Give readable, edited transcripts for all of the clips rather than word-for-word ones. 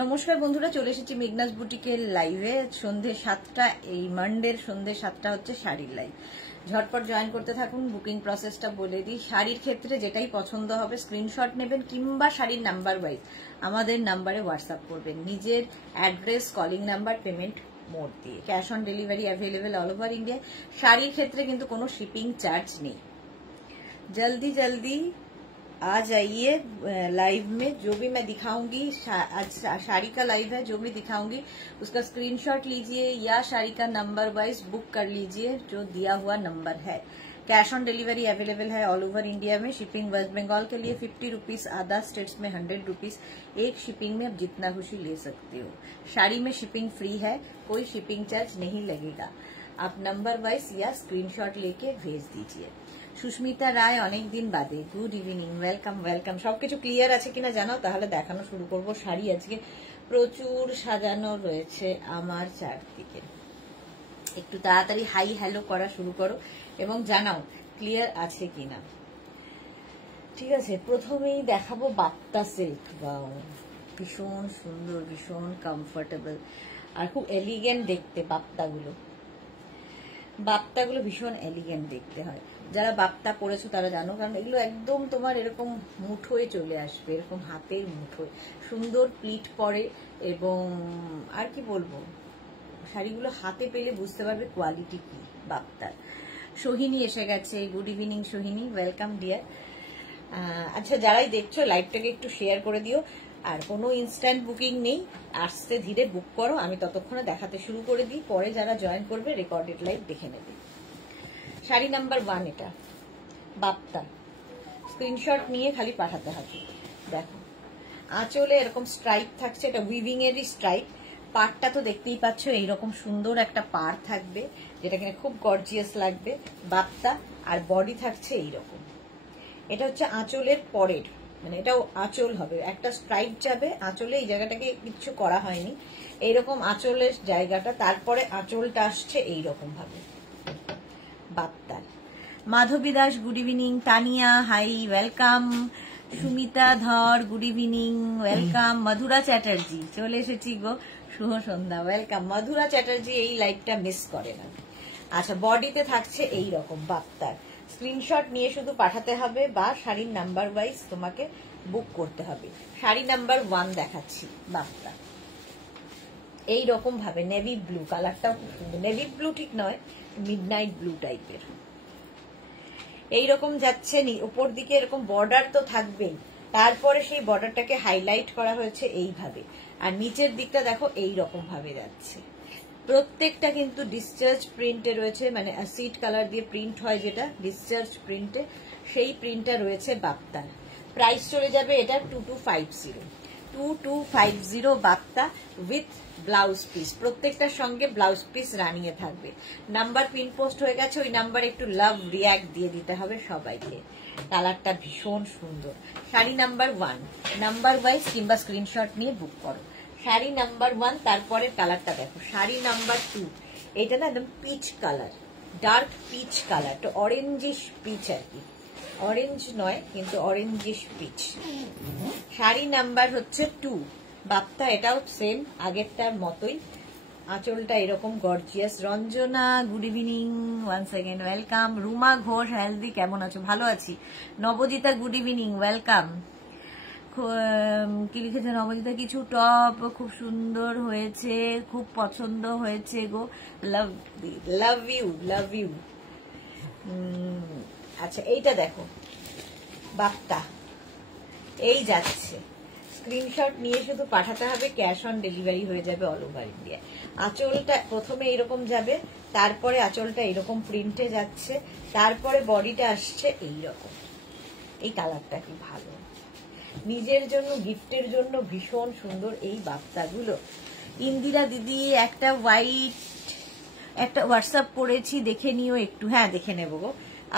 নমস্কার বন্ধুরা, চলে এসেছি মেঘনাস বুটিকের লাইভে। সন্ধে 7টা, এই মানডের সন্ধে 7টা হচ্ছে শাড়ির লাইভ। ঝটপট জয়েন করতে থাকুন। বুকিং প্রসেসটা বলে দিই। শাড়ির ক্ষেত্রে যেটাই পছন্দ হবে স্ক্রিনশট নেবেন, কিংবা শাড়ির নাম্বার ওয়াইজ আমাদের নাম্বারে হোয়াটসঅ্যাপ করবেন নিজের address, calling number, payment mode দিয়ে। Cash on delivery available all over India. শাড়ির ক্ষেত্রে কিন্তু কোনো শিপিং চার্জ নেই। जल्दी जल्दी आ जाइए लाइव में। जो भी मैं दिखाऊंगी, आज साड़ी का लाइव है, जो भी दिखाऊंगी उसका स्क्रीनशॉट लीजिए या साड़ी का नंबर वाइज बुक कर लीजिए जो दिया हुआ नंबर है। कैश ऑन डिलीवरी अवेलेबल है ऑल ओवर इंडिया में। शिपिंग वेस्ट बंगाल के लिए 50 रुपीज, अदर स्टेट्स में 100 रुपीज। एक शिपिंग में आप जितना खुशी ले सकते हो। साड़ी में शिपिंग फ्री है, कोई शिपिंग चार्ज नहीं लगेगा। आप नंबर वाइज या स्क्रीनशॉट लेके भेज दीजिए। সুস্মিতা রায় অনেকদিন বাদে, গুড ইভিনিং, ওয়েলকাম ওয়েলকাম। সবকিছু ক্লিয়ার আছে কিনা জানাও, তাহলে দেখানো শুরু করব। শাড়ি আজকে প্রচুর সাজানো রয়েছে আমার চারদিকে। একটু তাড়াতাড়ি হাই হ্যালো করা শুরু করো এবং জানাও ক্লিয়ার আছে কিনা। ঠিক আছে, প্রথমেই দেখাবো বাপ্তা সিল্ক। ওয়াও, ভীষণ সুন্দর, ভীষণ কমফোর্টেবল আর খুব এলিগেন্ট দেখতে। বাপ্তাগুলো ভীষণ এলিগেন্ট দেখতে হয়। যারা বাপ্তা পরেছো তারা জানো, কারণ এগুলো একদম তোমার এরকম মুঠোয় চলে আসবে, এরকম হাতের মুঠোয়। সুন্দর প্লিট পরে এবং আর কি বলবো, শাড়িগুলো হাতে পেলে বুঝতে পারবে কোয়ালিটি কি বাপ্তার। সোহিনী এসে গেছে, good evening Sohini, welcome deer. আচ্ছা, যারাই দেখছো লাইভটাকে একটু শেয়ার করে দিও। আর কোনো ইনস্ট্যান্ট বুকিং নেই, আস্তে ধীরে বুক করো। আমি ততক্ষণে দেখাতে শুরু করে দিই, পরে যারা জয়েন করবে রেকর্ডেড লাইভ দেখে নেবে। শাড়ি নাম্বার 1 এটা বাপ্তা। স্ক্রিনশট নিয়ে খালি পাঠাতে হবে। দেখো, আঁচলে এরকম স্ট্রাইপ থাকছে, এটা উইভিং এরই স্ট্রাইপ। পাড়টা তো দেখতেই পাচ্ছ, এইরকম সুন্দর একটা পাড় থাকবে, যেটা কিনা খুব গর্জিয়াস লাগবে। বাপ্তা আর বডি থাকছে এইরকম। এটা হচ্ছে আঁচলের পরের, মানে এটাও আঁচল হবে, একটা স্ট্রাইপ যাবে আঁচলে। এই জায়গাটাকে কিছু করা হয়নি, এইরকম আঁচলের জায়গাটা। তারপরে আঁচলটা আসছে এইরকম ভাবে বাপ্তার। Madhabi Das, good evening. Tania, hi, welcome. Sumita Dhar, good evening, welcome. Madhura Chatterjee, চলে এসেছি গো, শুভ সন্ধ্যা, ওয়েলকাম। মধুরা চ্যাটার্জি এই লাইভটা মিস করে না। আচ্ছা, বডিতে থাকছে এইরকম বাপ্তার। স্ক্রিনশট নিয়ে শুধু পাঠাতে হবে বা শাড়ির নাম্বার ওয়াইজ তোমাকে বুক করতে হবে। শাড়ি নাম্বার 1 দেখাচ্ছি বাপ্তা। এইরকম ভাবে নেভি ব্লু কালারটাও খুব সুন্দর। নেভি ব্লু ঠিক নয়, মিডনাইট ব্লু টাইপের। এইরকম যাচ্ছে, উপর দিকে এরকম বর্ডার তো থাকবেই, তারপরে সেই বর্ডারটাকে হাইলাইট করা হয়েছে এইভাবে। আর নিচের দিকটা দেখো এইরকম ভাবে যাচ্ছে। প্রত্যেকটা কিন্তু ডিসচার্জ প্রিন্টে রয়েছে, মানে অ্যাসিড কালার দিয়ে প্রিন্ট হয় যেটা ডিসচার্জ প্রিন্টে, সেই প্রিন্টটা রয়েছে বাপ্তার। প্রাইস চলে যাবে এটা 2250 বাপ্তা উইথ ব্লাউজ পিস। প্রত্যেকটার সঙ্গে ব্লাউজ পিস রানিয়ে থাকবে। নাম্বার পিন পোস্ট হয়ে গেছে, ওই নাম্বারে একটু লাভ রিয়াক্ট দিয়ে দিতে হবে সবাইকে। কালারটা ভীষণ সুন্দর। শাড়ি নাম্বার 1 নাম্বার ওয়াইজ কিংবা স্ক্রিনশট নিয়ে বুক করো। শাড়ি নাম্বার 1, তারপরে কালারটা দেখো। শাড়ি নাম্বার 2, এটা না একদম peach colour, dark peach colour, তো অরেঞ্জিশ পিচ আর কি, অরেঞ্জ নয় কিন্তু অরেঞ্জিশ পিচ। শাড়ি নাম্বার হচ্ছে 2 বাপ্তা, এটাও সেম আগেরটার মতোই। আঁচলটা এরকম gorgeous. Ranjana, good evening, once again welcome. Ruma Ghosh, healthy, কেমন আছো? ভালো আছি। Nabajita, good evening, welcome. কি লিখেছে নবজিতা? কিছু টপ খুব সুন্দর হয়েছে, খুব পছন্দ হয়েছে গো, লাভ ইউ, লাভ ইউ। আচ্ছা, এইটা দেখো বাপ্তা, এই যাচ্ছে। স্ক্রিনশট নিয়ে শুধু পাঠাতে হবে, ক্যাশ অন ডেলিভারি হয়ে যাবে অল ওভার ইন্ডিয়া। আঁচলটা প্রথমে এরকম যাবে, তারপরে আঁচলটা এরকম প্রিন্টে যাচ্ছে, তারপরে বডিটা আসছে এইরকম। এই কালারটা কি ভালো, নিজের জন্য গিফটের জন্য ভীষণ সুন্দর এই বাপ্তাগুলো। ইন্দিরা দিদি, একটা হোয়াইট, একটা হোয়াটসঅ্যাপ করেছি, দেখে নিও একটু। হ্যাঁ, দেখে নেবো গো,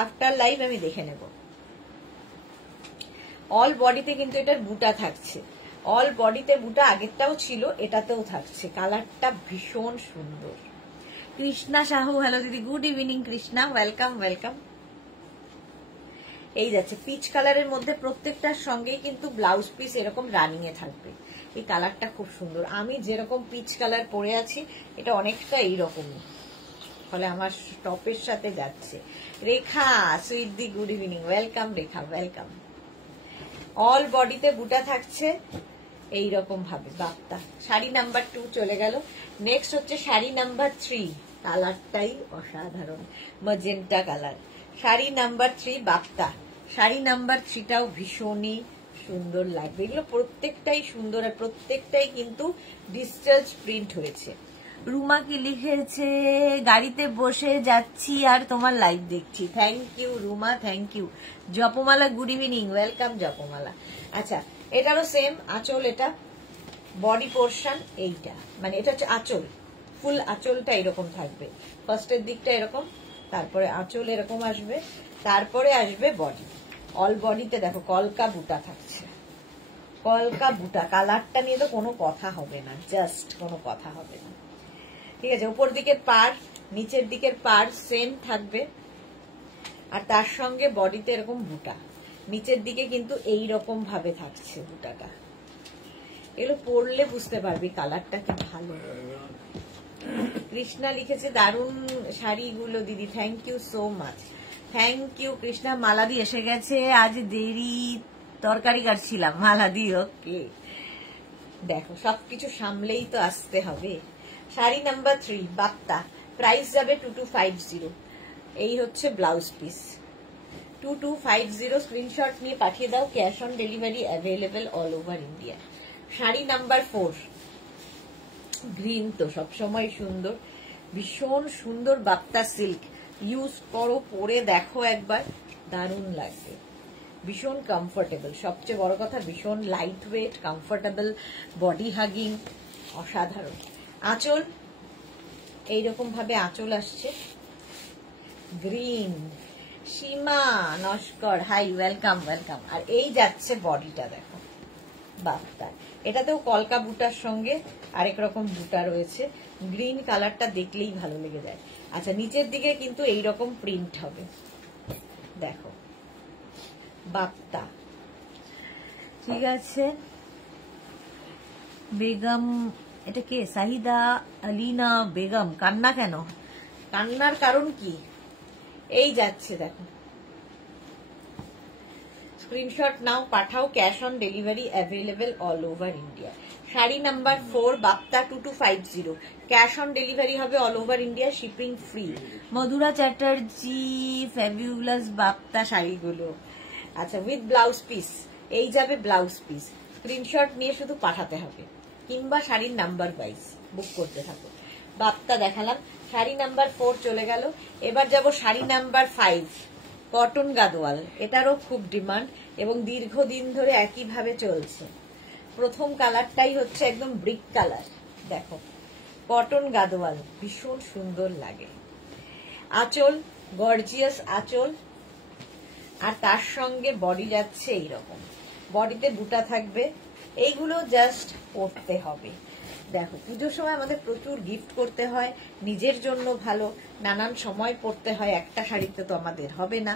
আফটার লাইভ আমি দেখে নেব। অল বডিতে কিন্তু এটার বুটা থাকছে, অল বডিতে বুটা আগেরটাও ছিল, এটাতেও থাকছে। কালারটা ভীষণ সুন্দর। কৃষ্ণা সাহু, হ্যালো দিদি, good evening Krishna, welcome welcome. এই যাচ্ছে পিচ কালারের মধ্যে, প্রত্যেকটার সঙ্গেই কিন্তু ব্লাউজ পিস এরকম রানিং এ থাকবে। এই কালারটা খুব সুন্দর, আমি যেরকম পিচ কালার পরে আছি এটা অনেকটা এইরকমই, ফলে আমার টপের সাথে যাচ্ছে। রেখা সুইট দি গুড ইভিনিং, ওয়েলকাম রেখা, ওয়েলকাম। অল বডিতে বুটা থাকছে এইরকম ভাবে বাপ্তা। শাড়ি নাম্বার 2 চলে গেল। নেক্সট হচ্ছে শাড়ি নাম্বার 3, কালারটাই অসাধারণ, ম্যাজেন্টা কালার। শাড়ি নাম্বার 3 বাপ্তা। শাড়ি নাম্বার 3টাও ভীষণই সুন্দর লাগবে, এগুলো প্রত্যেকটাই সুন্দর, আর প্রত্যেকটাই কিন্তু ডিজিটাল প্রিন্ট হয়েছে। রুমা কি লিখেছে, গাড়িতে বসে যাচ্ছি আর তোমার লাইভ দেখছি। Thank you Ruma, thank you. Japamala good evening, welcome Japamala. আচ্ছা, এটারও সেম আঁচল, এটা বডি পোর্শন, এইটা মানে এটা হচ্ছে আঁচল, ফুল আঁচলটা এরকম থাকবে, ফার্স্টের দিকটা এরকম, তারপরে আঁচল এরকম আসবে, তারপরে আসবে বডি। অল বডিতে দেখো কলকা বুটা থাকছে, কলকা বুটা। কালারটা নিয়ে তো কোনো কথা হবে না, জাস্ট কোনো কথা হবে না, ঠিক আছে। উপর দিকের পার, নিচের দিকের পার সেম থাকবে, আর তার সঙ্গে বডিতে এরকম বুটা, নিচের দিকে কিন্তু এই রকম ভাবে থাকছে বুটাটা। এগুলো পরলে বুঝতে পারবি কালারটা কি ভালো। কৃষ্ণা লিখেছে দারুণ শাড়িগুলো দিদি, thank you so much, thank you Krishna. মালাদি এসে গেছে, আজ দেরি তরকারি কাটছিলাম, মালাদি ওকে। দেখো সবকিছু সামলেই তো আসতে হবে। শাড়ি নাম্বার 3 বাপ্তা, প্রাইস যাবে 2250। এই হচ্ছে ব্লাউজ পিস 2250, স্ক্রিনশট নিয়ে পাঠিয়ে দাও, cash on delivery available all over India. Sari number 4 green, তো সবসময় সুন্দর, ভীষণ সুন্দর বাপ্তা সিল্ক। ইউজ করো, পরে দেখো একবার, দারুণ লাগবে, ভীষণ কমফোর্টেবল, সবচেয়ে বড় কথা ভীষণ light weight, comfortable, body hugging, অসাধারণ। আঁচল এইরকম ভাবে আঁচল আসছে, গ্রিন। সীমা নস্কর, হাই, ওয়েলকাম ওয়েলকাম। আর এই যাচ্ছে বডিটা দেখো বাপ্তা, এটাতেও কলকা বুটার সঙ্গে আরেক রকম বুটা রয়েছে, গ্রিন কালারটা দেখলেই ভালো লেগে যায়। আচ্ছা, নিচের দিকে কিন্তু এইরকম প্রিন্ট হবে, দেখো বাপ্তা, ঠিক আছে। বেগম, এটা কে? সাহিদা আলিনা বেগম, কান্না কেন? কান্নার কারণ কি? এই যাচ্ছে দেখো, স্ক্রিনশট নাও, পাঠাও, cash on delivery available all over India. Sari number 4 বাপ্তা 2250, ক্যাশ অন ডেলিভারি হবে all over India, shipping free. Madhura Chatterjee, fabulous বাপ্তা শাড়িগুলো। আচ্ছা, উইথ ব্লাউজ পিস, এই যাবে ব্লাউজ পিস, স্ক্রিনশট নিয়ে শুধু পাঠাতে হবে, কিংবা শাড়ির নাম্বার ওয়াইজ বুক করতে থাকো। বাপ্তা দেখালাম, শাড়ি নাম্বার 4 চলে গেল। এবার যাব শাড়ি নাম্বার 5, কটন গাদোয়াল। এটারও খুব ডিমান্ড এবং দীর্ঘদিন ধরে একইভাবে চলছে। প্রথম কালারটাই হচ্ছে একদম ব্রিক কালার, দেখো কটন গাদোয়াল, ভীষণ সুন্দর লাগে। আঁচল গর্জিয়াস আঁচল, আর তার সঙ্গে বডি যাচ্ছে এইরকম, বডিতে বুটা থাকবে। এইগুলো জাস্ট পরতে হবে। দেখো পুজোর সময় আমাদের প্রচুর গিফট করতে হয়, নিজের জন্য ভালো, নানান সময় পরতে হয়, একটা শাড়িতে তো আমাদের হবে না।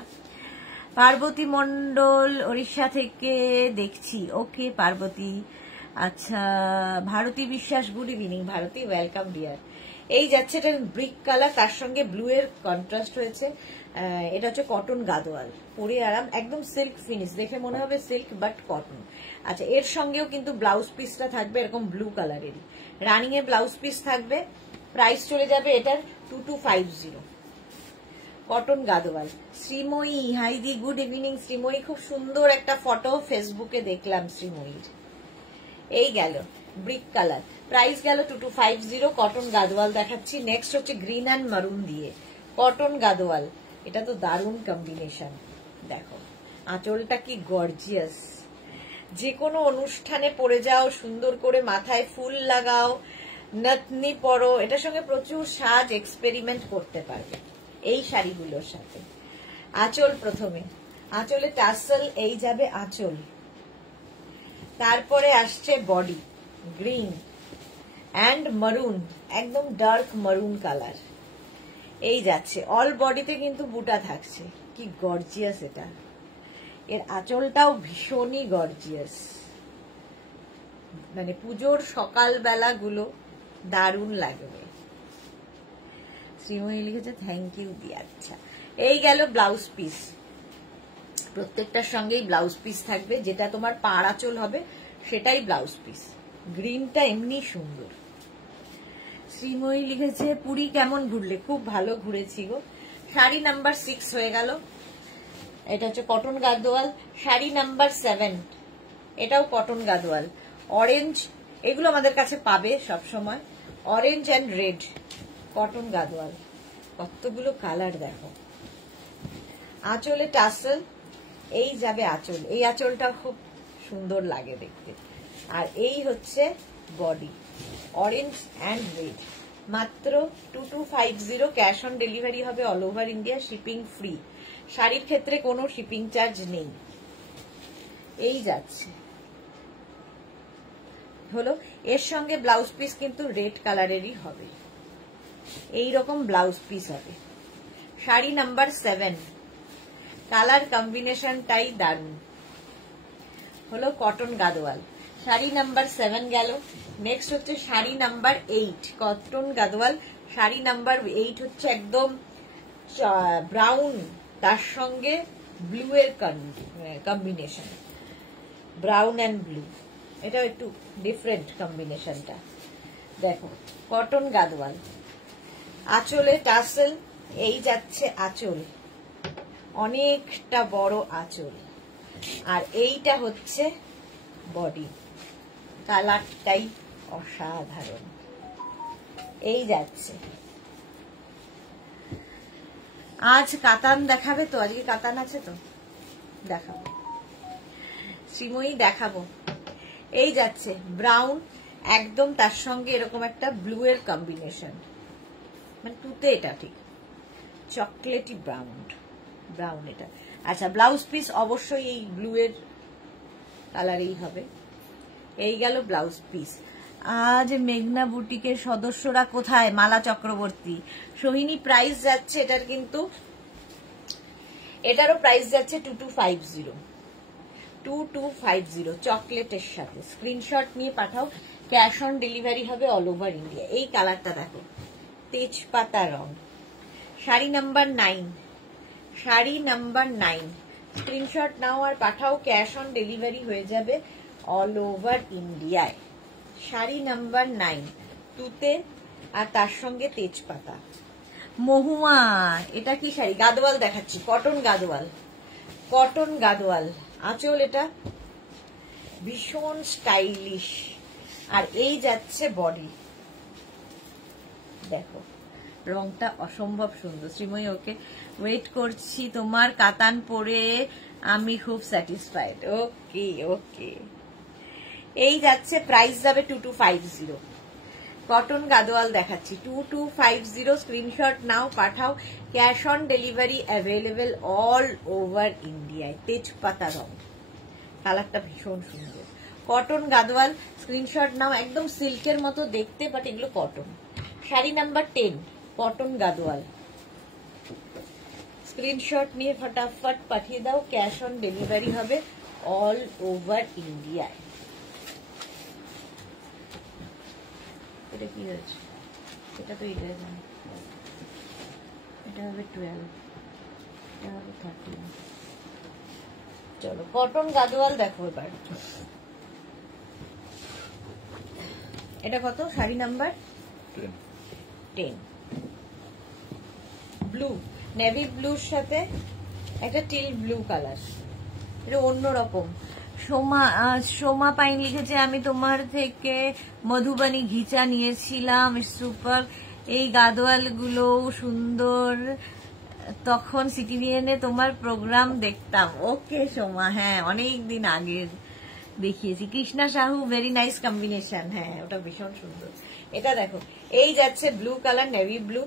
পার্বতী মন্ডল ওড়িশা থেকে দেখছি, ওকে পার্বতী। আচ্ছা, Bharati Biswas good evening, Bharati welcome dear. এই যাচ্ছে, এটা ব্রিক কালার, তার সঙ্গে ব্লু এর কন্ট্রাস্ট হয়েছে। এটা হচ্ছে কটন গাদোয়াল, পরে আরাম, একদম সিল্ক ফিনিশ, দেখে মনে হবে সিল্ক বাট কটন। আচ্ছা, এর সঙ্গেও কিন্তু ব্লাউজ পিসটা থাকবে এরকম ব্লু কালারেরই, রানিং এর ব্লাউজ পিস থাকবে। প্রাইস চলে যাবে এটার 2250, কটন গাদোয়াল। শ্রীময়ী, হাইদি গুড ইভিনিং শ্রীময়ী, খুব সুন্দর একটা ফটো ফেসবুকে দেখলাম শ্রীময়ীর। এই গেল ব্রিক কালার, প্রাইস গেল 2250, কটন গাদোয়াল দেখাচ্ছি। নেক্সট হচ্ছে গ্রিন অ্যান্ড মারুন দিয়ে কটন গাদোয়াল, এটা তো দারুণ কম্বিনেশন। দেখো আঁচলটা কি গর্জিয়াস, যে কোনো অনুষ্ঠানে পরে যাও, সুন্দর করে মাথায় ফুল লাগাও, নথনি পরো, এটার সঙ্গে প্রচুর সাজ এক্সপেরিমেন্ট করতে পারবে এই শাড়িগুলোর সাথে। আঁচল প্রথমে, আঁচলে টাসেল, এই যাবে আঁচল, তারপরে আসছে বডি গ্রিন অ্যান্ড মারুন, একদম ডার্ক মারুন কালার। এই যাচ্ছে অল বডিতে কিন্তু বুটা থাকছে, কি গর্জিয়াস এটা, এর আঁচলটাও ভীষণই গর্জিয়াস, মানে পুজোর সকালবেলা গুলো দারুণ লাগবে। শ্রীময়ী লিখেছে থ্যাংক ইউ দি। আচ্ছা, এই গেল ব্লাউজ পিস। প্রত্যেকটার সঙ্গেই ব্লাউজ পিস থাকবে, যেটা তোমার পাড় আঁচল হবে সেটাই ব্লাউজ পিস। গ্রিনটা এমনি সুন্দর। শ্রীময়ী লিখেছে পুরী কেমন ঘুরলে? খুব ভালো ঘুরেছি গো। শাড়ি নাম্বার 6 হয়ে গেল। এটা হচ্ছে কটন গাদোয়াল। শাড়ি নাম্বার 7, এটাও কটন গাদোয়াল। অরেঞ্জ, এগুলো আমাদের কাছে পাবে সব সময়। Orange and red cotton Gadwal, কতগুলো কালার দেখো। আঁচলে টাসেল, এই যাবে আঁচল। এই আঁচলটা খুব সুন্দর লাগে দেখতে। আর এই হচ্ছে বডি, অরেঞ্জ অ্যান্ড রেড। মাত্র 2250, ক্যাশ অন ডেলিভারি হবে all over India, shipping free. শাড়ির ক্ষেত্রে কোনো শিপিং চার্জ নেই। এই যাচ্ছে হলো, এর সঙ্গে ব্লাউজ পিস কিন্তু রেড কালারেরই হবে, এই রকম ব্লাউজ পিস হবে। শাড়ি নাম্বার 7, কালার কম্বিনেশনটাই দারুণ। হলো কটন গাদোয়াল। শাড়ি নাম্বার 7 গেল। নেক্সট হচ্ছে sari number 8, cotton Gadwal. Sari number 8 হচ্ছে একদম ব্রাউন, তার সঙ্গে ব্লু এর কম্বিনেশন, ব্রাউন অ্যান্ড ব্লু। এটাও একটু ডিফারেন্ট কম্বিনেশনটা। দেখো কটন গাদোয়াল, আঁচলে টাসেল, এই যাচ্ছে আঁচল, অনেকটা বড় আঁচল। আর এইটা হচ্ছে বডি, কালারটাই অসাধারণ। এই যাচ্ছে। আজ কাতান দেখাবে তো? আজকে কাতান আছে তো, দেখাবো। শ্রীময়ী দেখাবো। এই যাচ্ছে ব্রাউন, একদম তার সঙ্গে এরকম একটা ব্লু এর কম্বিনেশন, মানে টুতে এটা ঠিক চকলেটি ব্রাউন এটা। আচ্ছা, ব্লাউজ পিস অবশ্যই এই ব্লু এর কালারেই হবে। এই গেল ব্লাউজ পিস। আজ মেঘনা বুটিকের সদস্যরা কোথায়? মালা চক্রবর্তী, সোহিনী। প্রাইস যাচ্ছে এটার, কিন্তু এটারও প্রাইস যাচ্ছে 2250 চকলেটের সাথে। স্ক্রিনশট নিয়ে পাঠাও, ক্যাশ অন ডেলিভারি হবে অল ওভার ইন্ডিয়া। এই কালারটা দেখো, তেজপাতা রং। Sari number 9, sari number 9, screenshot নাও আর পাঠাও, ক্যাশ অন ডেলিভারি হয়ে যাবে অল ওভার ইন্ডিয়ায়। শাড়ি নাম্বার 9 তুতে, আর তার সঙ্গে তেজপাতা। মহুয়া, এটা কি শাড়ি? গাদোয়াল দেখাচ্ছি, কটন গাদোয়াল, কটন গাদোয়াল। আঁচল এটা ভীষণ স্টাইলিশ। আর এই যাচ্ছে বডি, দেখো রংটা অসম্ভব সুন্দর। শ্রীময়ী ওকে, ওয়েট করছি তোমার কাতান পরে, আমি খুব স্যাটিসফাইড। ওকে ওকে। এই যাচ্ছে, প্রাইস যাবে 2250। কটন গাদোয়াল দেখাচ্ছি 2250। স্ক্রিনশট নাও পাঠাও, cash on delivery available all over ইন্ডিয়ায়। তেজপাতা রং, কালারটা ভীষণ সুন্দর। কটন গাদোয়াল, স্ক্রিনশট নাও। একদম সিল্কের মতো দেখতে, বাট এগুলো cotton. Sari number 10, cotton Gadwal. Screenshot নিয়ে ফটাফট পাঠিয়ে দাও, ক্যাশ অন ডেলিভারি হবে অল ওভার ইন্ডিয়ায়। এটা কি হয়েছে? এটা তো 11, এটা হবে 12, এটা হবে 13। চলো কটন গাদোয়াল দেখো এবার। এটা কত? শাড়ি নাম্বার 10। ব্লু, নেভি ব্লুর সাথে একটা টিল ব্লু কালার, এটা অন্যরকম। সোমা পাইন লিখেছে আমি তোমার থেকে মধুবানী ঘিচা নিয়েছিলাম, সুপার। এই গাদোয়াল গুলো সুন্দর, তখন সিটিভিএনে তোমার প্রোগ্রাম দেখতাম। ওকে সোমা, হ্যাঁ অনেক দিন আগে দেখিয়েছি। Krishna Sahu, very nice combination. হ্যাঁ ওটা ভীষণ সুন্দর। এটা দেখো, এই যাচ্ছে ব্লু কালার, নেভি ব্লু।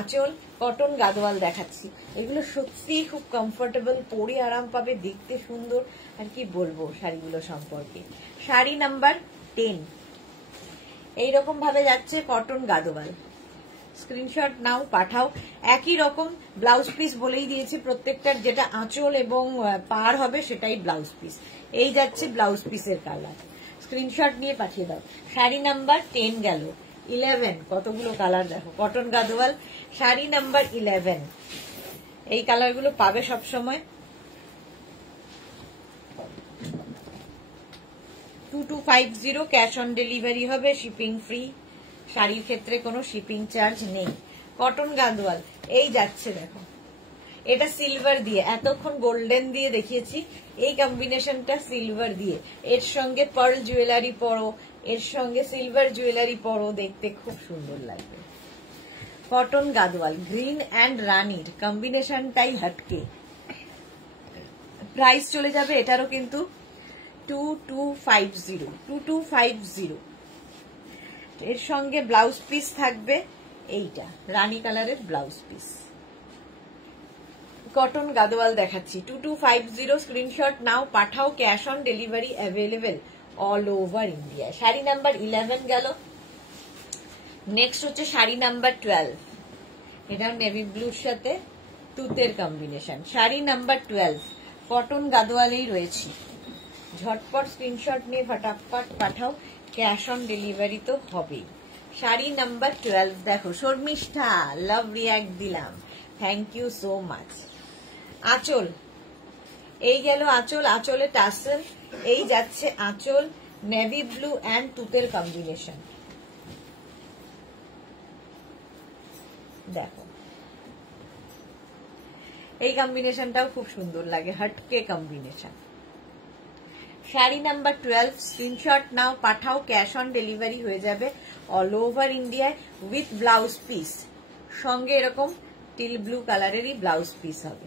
আঁচল কটন গাদোয়াল দেখাচ্ছি। এগুলো সত্যি খুব কমফোর্টেবল, পরে আরাম পাবে, দেখতে সুন্দর। আর কি বলবো শাড়িগুলো সম্পর্কে। শাড়ি নাম্বার 10 এইরকম ভাবে যাচ্ছে কটন গাদোয়াল। স্ক্রিনশট নাও, পাঠাও। একই রকম ব্লাউজ পিস বলেই দিয়েছি প্রত্যেকটার, যেটা আঁচল এবং পার হবে সেটাই ব্লাউজ পিস। এই যাচ্ছে ব্লাউজ পিসের কালার, স্ক্রিনশট নিয়ে পাঠিয়ে দাও। শাড়ি নাম্বার 10 গেল, 11, কতগুলো কালার দেখো। কটন গাদোয়াল শাড়ি নাম্বার 11, এই কালারগুলো পাবে সবসময়। 2250 ক্যাশ অন ডেলিভারি হবে, শিপিং ফ্রি। শাড়ির ক্ষেত্রে কোনো শিপিং চার্জ নেই। কটন গাদোয়াল এই যাচ্ছে দেখো, এটা সিলভার দিয়ে, এতক্ষণ গোল্ডেন দিয়ে দেখিয়েছি, এই কম্বিনেশনটা সিলভার দিয়ে। এর সঙ্গে পার্ল জুয়েলারি পরো, এর সঙ্গে সিলভার জুয়েলারি পরো, দেখতে খুব সুন্দর লাগবে। কটন গাদোয়াল গ্রিন অ্যান্ড রানির কম্বিনেশনটাই হটকে। প্রাইস চলে যাবে এটারও কিন্তু 2250। এর সঙ্গে ব্লাউজ পিস থাকবে এইটা, রানী কালারের ব্লাউজ পিস। কটন গাদোয়াল দেখাচ্ছি 2250, স্ক্রিনশট নাও, পাঠাও। Cash on delivery available all over India. Sari number 11 গেল। নেক্সট হচ্ছে শাড়ি নাম্বার 12, এটা নেভি ব্লুর সাথে তুতের কম্বিনেশন। শাড়ি নাম্বার 12 কটন গাদোয়ালেই রয়েছে। ঝটপট স্ক্রিনশট নিয়ে ফটাফট পাঠাও, ক্যাশ অন ডেলিভারি তো হবেই। শাড়ি নাম্বার 12 দেখো, শর্মিষ্ঠা লাভ রিয়াক্ট দিলাম, থ্যাংক ইউ সো মাচ। আঁচল এই গেল, আঁচল, আঁচলে টাসেল, এই যাচ্ছে আঁচল, নেভি ব্লু অ্যান্ড তুতের কম্বিনেশন। দেখো এই কম্বিনেশনটাও খুব সুন্দর লাগে, হটকে কম্বিনেশন। শাড়ি নাম্বার 12, স্ক্রিনশট নাও, পাঠাও। ক্যাশ অন ডেলিভারি হয়ে যাবে অল ওভার ইন্ডিয়ায় উইথ ব্লাউজ পিস। সঙ্গে এরকম টিল ব্লু কালারেরই ব্লাউজ পিস হবে।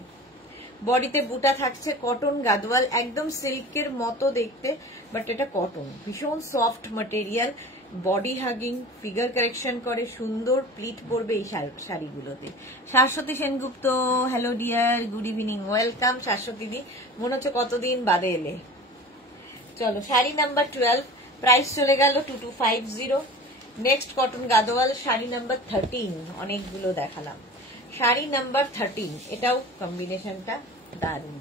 বডিতে বুটা থাকছে। কটন গাদোয়াল একদম সিল্কের মতো দেখতে, বাট এটা কটন, ভীষণ soft material, body hugging, figure correction করে, সুন্দর প্লিট পড়বে এই শাড়িগুলোতে। Shashwati Sengupta, hello dear, good evening, welcome Shashwati di, মনে হচ্ছে কতদিন বাদে এলে। চলো শাড়ি নাম্বার 12, প্রাইস চলে গেল 2250। Next cotton Gadwal sari number 13, অনেকগুলো দেখালাম। শাড়ি নাম্বার 13, এটাও কম্বিনেশনটা দারুণ,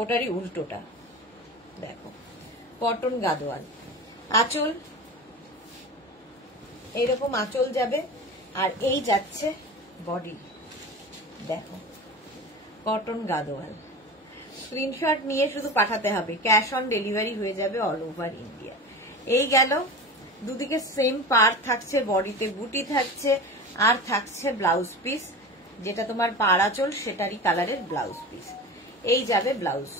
ওটারই উল্টোটা দেখো। কটন গাদোয়াল আঁচল, এইরকম আঁচল যাবে, আর এই যাচ্ছে বডি দেখো। কটন গাদোয়াল স্ক্রিনশট নিয়ে শুধু পাঠাতে হবে, ক্যাশ অন ডেলিভারি হয়ে যাবে অল ওভার ইন্ডিয়া। এই গেল, দুদিকে সেম পার থাকছে, বডিতে বুটি থাকছে, আর থাকছে ব্লাউজ পিস, যেটা তোমার পার আঁচল সেটারই কালারের ব্লাউজ পিস। এই যাবে ব্লাউজ,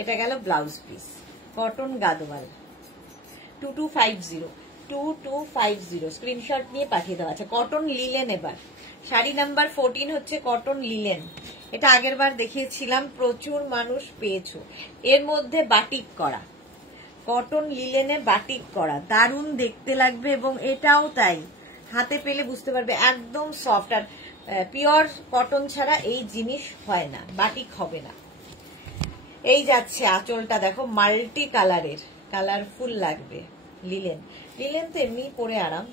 এটা গেল blouse piece. Cotton Gadwal 2250, screenshot নিয়ে পাঠিয়ে দেওয়া আছে। কটন লিলেন এবার শাড়ি নাম্বার 14 হচ্ছে কটন লিলেন। এটা আগের বার দেখিয়েছিলাম, প্রচুর মানুষ পেয়েছো। এর মধ্যে বাটিক করা, কটন লিলেনে বাটিক করা, দারুণ দেখতে লাগবে, এবং এটাও তাই, হাতে পেলে বুঝতে পারবে একদম সফট। আর পিওর কটন ছাড়া এই জিনিস হয় না, বাটিক হবে না। এই যাচ্ছে আঁচলটা দেখো, মাল্টি কালারের, কালারফুল লাগবে। লিলেন, লিলেন তো এমনি পরে আরাম।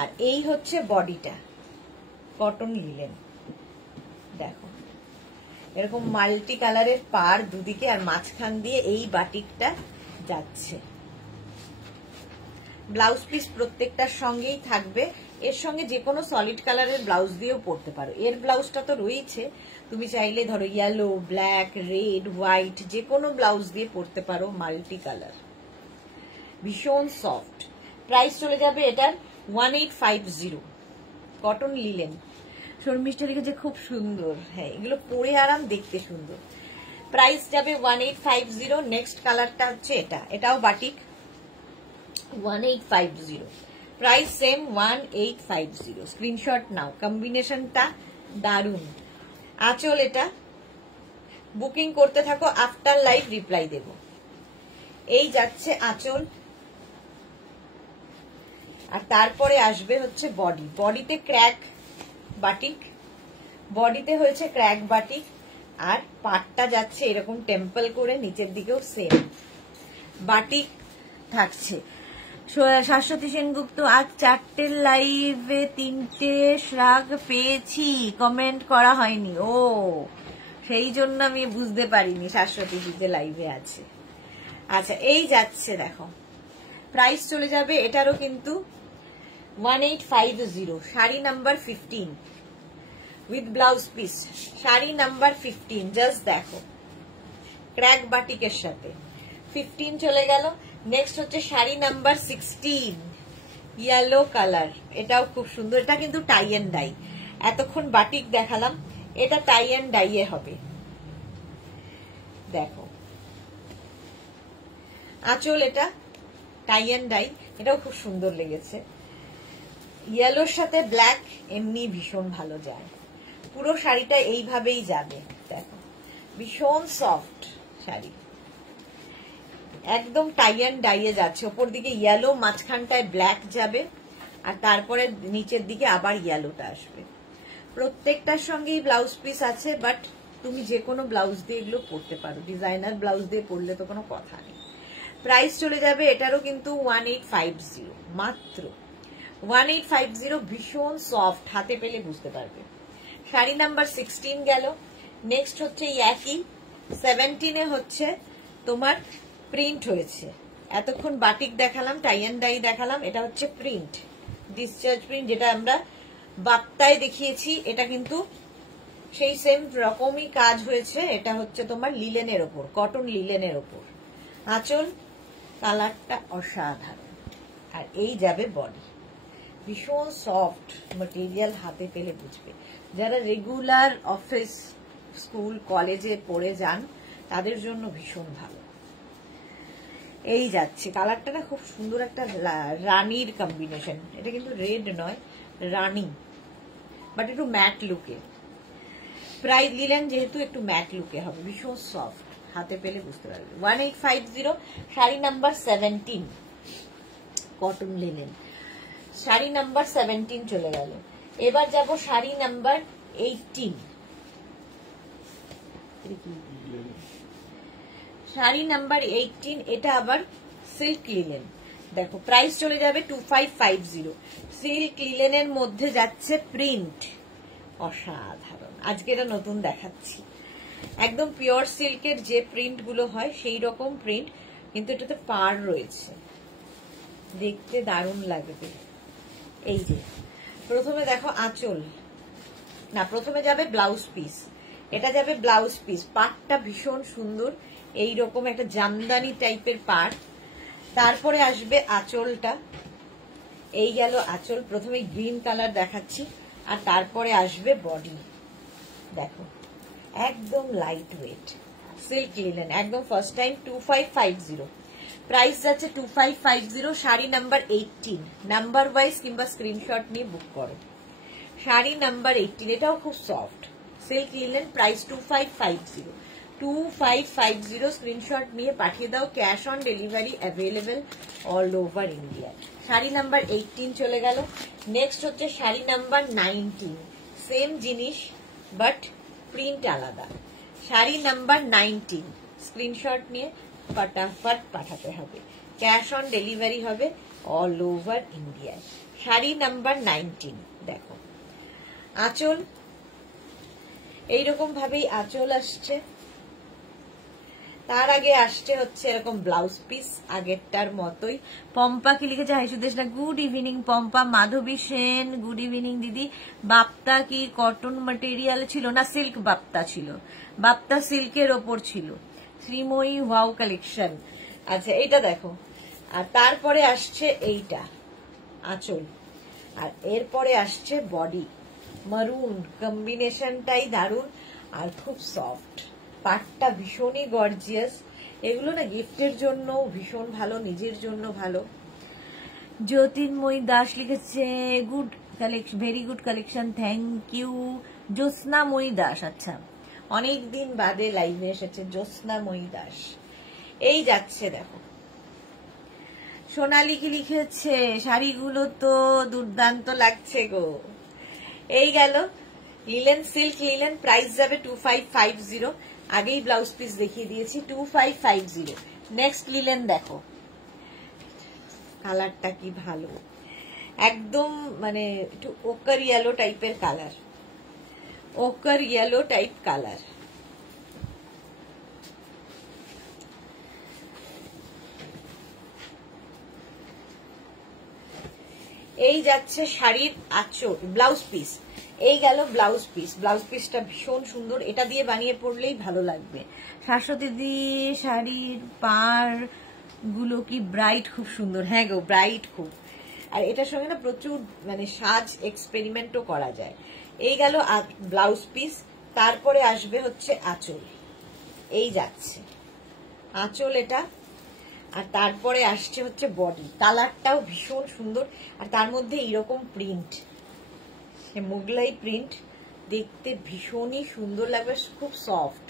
আর এই হচ্ছে বডিটা, কটন লিলেন দেখো, এরকম মাল্টি কালারের পার দুদিকে, আর মাঝখান দিয়ে এই বাটিকটা যাচ্ছে। ব্লাউজ পিস প্রত্যেকটার সঙ্গেই থাকবে। এর সঙ্গে যে কোনো সলিড কালারের ব্লাউজ দিয়েও পরতে পারো। এর ব্লাউজটা তো রয়েছে, তুমি চাইলে ধরো ইয়েলো, ব্ল্যাক, রেড, হোয়াইট, যে কোনো ব্লাউজ দিয়ে পরতে পারো, মাল্টি কালার, ভীষণ সফট। প্রাইস চলে যাবে এটার 1850। কটন লিলেন, শর্মিষ্ঠা লিখেছে খুব সুন্দর, হ্যাঁ এগুলো পরে আরাম, দেখতে সুন্দর। প্রাইস যাবে 1850। নেক্সট কালারটা হচ্ছে এটা, এটাও বাটিক, 1850, প্রাইস সেম 1850। স্ক্রিনশট নাও, কম্বিনেশনটা দারুণ। আঁচল এটা, বুকিং করতে থাকো, আফটার লাইভ রিপ্লাই দেব। এই যাচ্ছে আঁচল, আর তারপরে আসবে হচ্ছে বডি। বডিতে ক্র্যাক বাটিক, বডিতে হয়েছে ক্র্যাক বাটিক, আর পাটটা যাচ্ছে এরকম টেম্পল করে, নিচের দিকেও সেম বাটিক থাকছে। শাশ্বতী সেনগুপ্ত, আজ 4টে লাইভে 3টে শ্রাগ পেয়েছি, কমেন্ট করা হয়নি। ও সেই জন্য আমি বুঝতে পারিনি শাশ্বতী যে লাইভে আছে। আচ্ছা, এই যাচ্ছে দেখো, প্রাইস চলে যাবে এটারও কিন্তু 1850, sari number 15 with blouse piece, sari number 15। Just দেখো, ক্র্যাক বাটিকের সাথে 15 চলে গেল। নেক্সট হচ্ছে শাড়ি নাম্বার 16, ইয়েলো কালার, এটাও খুব সুন্দর। এটা কিন্তু টাই এন্ড ডাই, এতক্ষণ বাটিক দেখালাম, এটা টাই এন্ড ডাইয়ে হবে। দেখো আঁচল, এটা টাই এন্ড ডাই, এটাও খুব সুন্দর লেগেছে। ইয়েলোর সাথে ব্ল্যাক এমনি ভীষণ ভালো যায়, পুরো শাড়িটা এইভাবেই যাবে। দেখো ভীষণ সফট শাড়ি, একদম টাই এন্ড ডাইয়ে যাচ্ছে। ওপর দিকে ইয়েলো, মাঝখানটায় ব্ল্যাক যাবে, আর তারপরে নিচের দিকে আবার ইয়েলোটা আসবে। প্রত্যেকটার সঙ্গেই ব্লাউজ পিস আছে, বাট তুমি যে কোনো ব্লাউজ দিয়ে এগুলো পরতে পারো, ডিজাইনার ব্লাউজ দিয়ে পরলে তো কোনো কথা নেই। প্রাইস চলে যাবে এটারও কিন্তু 1850, মাত্র 1850। ভীষণ সফট, হাতে পেলে বুঝতে পারবে। শাড়ি নাম্বার 16 গেল। নেক্সট হচ্ছে একই 17-এ হচ্ছে তোমার প্রিন্ট হয়েছে। এতক্ষণ বাটিক দেখালাম, টাই এন্ড ডাই দেখালাম, এটা হচ্ছে প্রিন্ট, ডিসচার্জ প্রিন্ট, যেটা আমরা বাপ্তায় দেখিয়েছি। এটা কিন্তু সেই সেম রকমই কাজ হয়েছে। এটা হচ্ছে তোমার লিলেনের ওপর, কটন লিলেনের ওপর। আঁচল, কালারটা অসাধারণ, আর এই যাবে বডি। ভীষণ সফট ম্যাটেরিয়াল, হাতে পেলে বুঝবে। যারা রেগুলার অফিস, স্কুল, কলেজে পড়ে যান তাদের জন্য ভীষণ ভালো। এই যাচ্ছে, কালারটা না খুব সুন্দর, একটা রানির কম্বিনেশন। এটা কিন্তু রেড নয়, রানি, বাট একটু ম্যাট লুকে। প্রাইস লিলেন যেহেতু একটু ম্যাট লুকে হবে, ভীষণ সফট, হাতে পেলে বুঝতে পারবে। 1850, sari number 17, cotton linen, sari number 17 চলে গেল। এবার যাব শাড়ি নাম্বার 18, শাড়ি নাম্বার 18, এটা আবার সিল্ক লিলেন। দেখো প্রাইস চলে যাবে 2550। সিল্ক লিলেনের মধ্যে যাচ্ছে প্রিন্ট, অসাধারণ। আজকে এটা নতুন দেখাচ্ছি, একদম পিওর সিল্কের যে প্রিন্ট গুলো হয় সেই রকম প্রিন্ট, কিন্তু এটাতে পার রয়েছে, দেখতে দারুণ লাগবে। এই যে প্রথমে দেখো আঁচল, না প্রথমে যাবে ব্লাউজ পিস, এটা যাবে ব্লাউজ পিস। পাটটা ভীষণ সুন্দর, এই রকম একটা জামদানি টাইপের পাট। তারপরে আসবে আঁচলটা, এই গেল আঁচল। প্রথমে গ্রিন কালার দেখাচ্ছি, আর তারপরে আসবে বডি। দেখো একদম লাইট ওয়েট সিল্ক লিলেন, একদম ফার্স্ট টাইম। 2550, প্রাইস যাচ্ছে 2550। শাড়ি নাম্বার 18, নাম্বার ওয়াইজ কিংবা স্ক্রিনশট নিয়ে বুক করো। শাড়ি নাম্বার 18, এটাও খুব soft silk linen, price 2550। 2550, screenshot নিয়ে পাঠিয়ে দাও। Cash on delivery available all over India. Sari number 18 চলে গেল। নেক্সট হচ্ছে শাড়ি নাম্বার 19, সেম জিনিস বাট প্রিন্ট আলাদা। শাড়ি নাম্বার 19, স্ক্রিনশট নিয়ে ফটাফট পাঠাতে হবে, ক্যাশ অন ডেলিভারি হবে অল ওভার ইন্ডিয়ায়। শাড়ি নাম্বার 19, দেখো আঁচল, এইরকম ভাবেই আঁচল আসছে। তার আগে আসছে হচ্ছে এরকম ব্লাউজ পিস, আগেরটার মতোই। পম্পা কি লিখেছে? হাই সুদেশ না, গুড ইভিনিং পম্পা। মাধবী সেন, গুড ইভিনিং দিদি। বাপ্তা কি কটন ম্যাটেরিয়াল ছিল? না, সিল্ক বাপ্তা ছিল, বাপ্তা সিল্কের ওপর ছিল। Sreemoyee wow collection. আচ্ছা এইটা দেখো, আর তারপরে আসছে এইটা আঁচল, আর এরপরে আসছে বডি। মারুন কম্বিনেশনটাই দারুন আর খুব সফট, পাটটা ভীষণই গর্জিয়াস। এগুলো না গিফটের জন্য ভীষণ ভালো, নিজের জন্য ভালো। জ্যোতির্ময়ী দাস লিখেছে good collection, very good collection, thank you. Jyotsnamoyee Das, আচ্ছা অনেকদিন বাদে লাইভে এসেছে জ্যোৎস্নাময়ী দাস। এই যাচ্ছে দেখো। সোনালি কি লিখেছে? শাড়িগুলো তো দুর্দান্ত লাগছে গো। এই গেল লিলেন, সিল্ক লিলেন, প্রাইস যাবে 2550। আগেই ব্লাউজ পিস দেখিয়ে দিয়েছি, 2550। নেক্সট লিলেন দেখো, কালারটা কি ভালো, একদম মানে একটু ওকার ইয়েলো টাইপের কালার, ওকার ইয়েলো টাইপ কালার। এই যাচ্ছে শাড়ির আঁচল, ব্লাউজ পিস। এই গেল ব্লাউজ পিস। ব্লাউজ পিসটা ভীষণ সুন্দর, এটা দিয়ে বানিয়ে পরলেই ভালো লাগবে। শাশ্বতী দি শাড়ির পার গুলো কি ব্রাইট, খুব সুন্দর। হ্যাঁ গো, ব্রাইট খুব। আর এটার সঙ্গে না প্রচুর মানে সাজ এক্সপেরিমেন্টও করা যায়। এই গেল ব্লাউজ পিস। তারপরে আসবে হচ্ছে আঁচল। এই যাচ্ছে আঁচল এটা। আর তারপরে আসছে হচ্ছে বডি। কালারটাও ভীষণ সুন্দর, আর তার মধ্যে এইরকম প্রিন্ট, মোগলাই প্রিন্ট, দেখতে ভীষণই সুন্দর লাগবে, খুব সফট।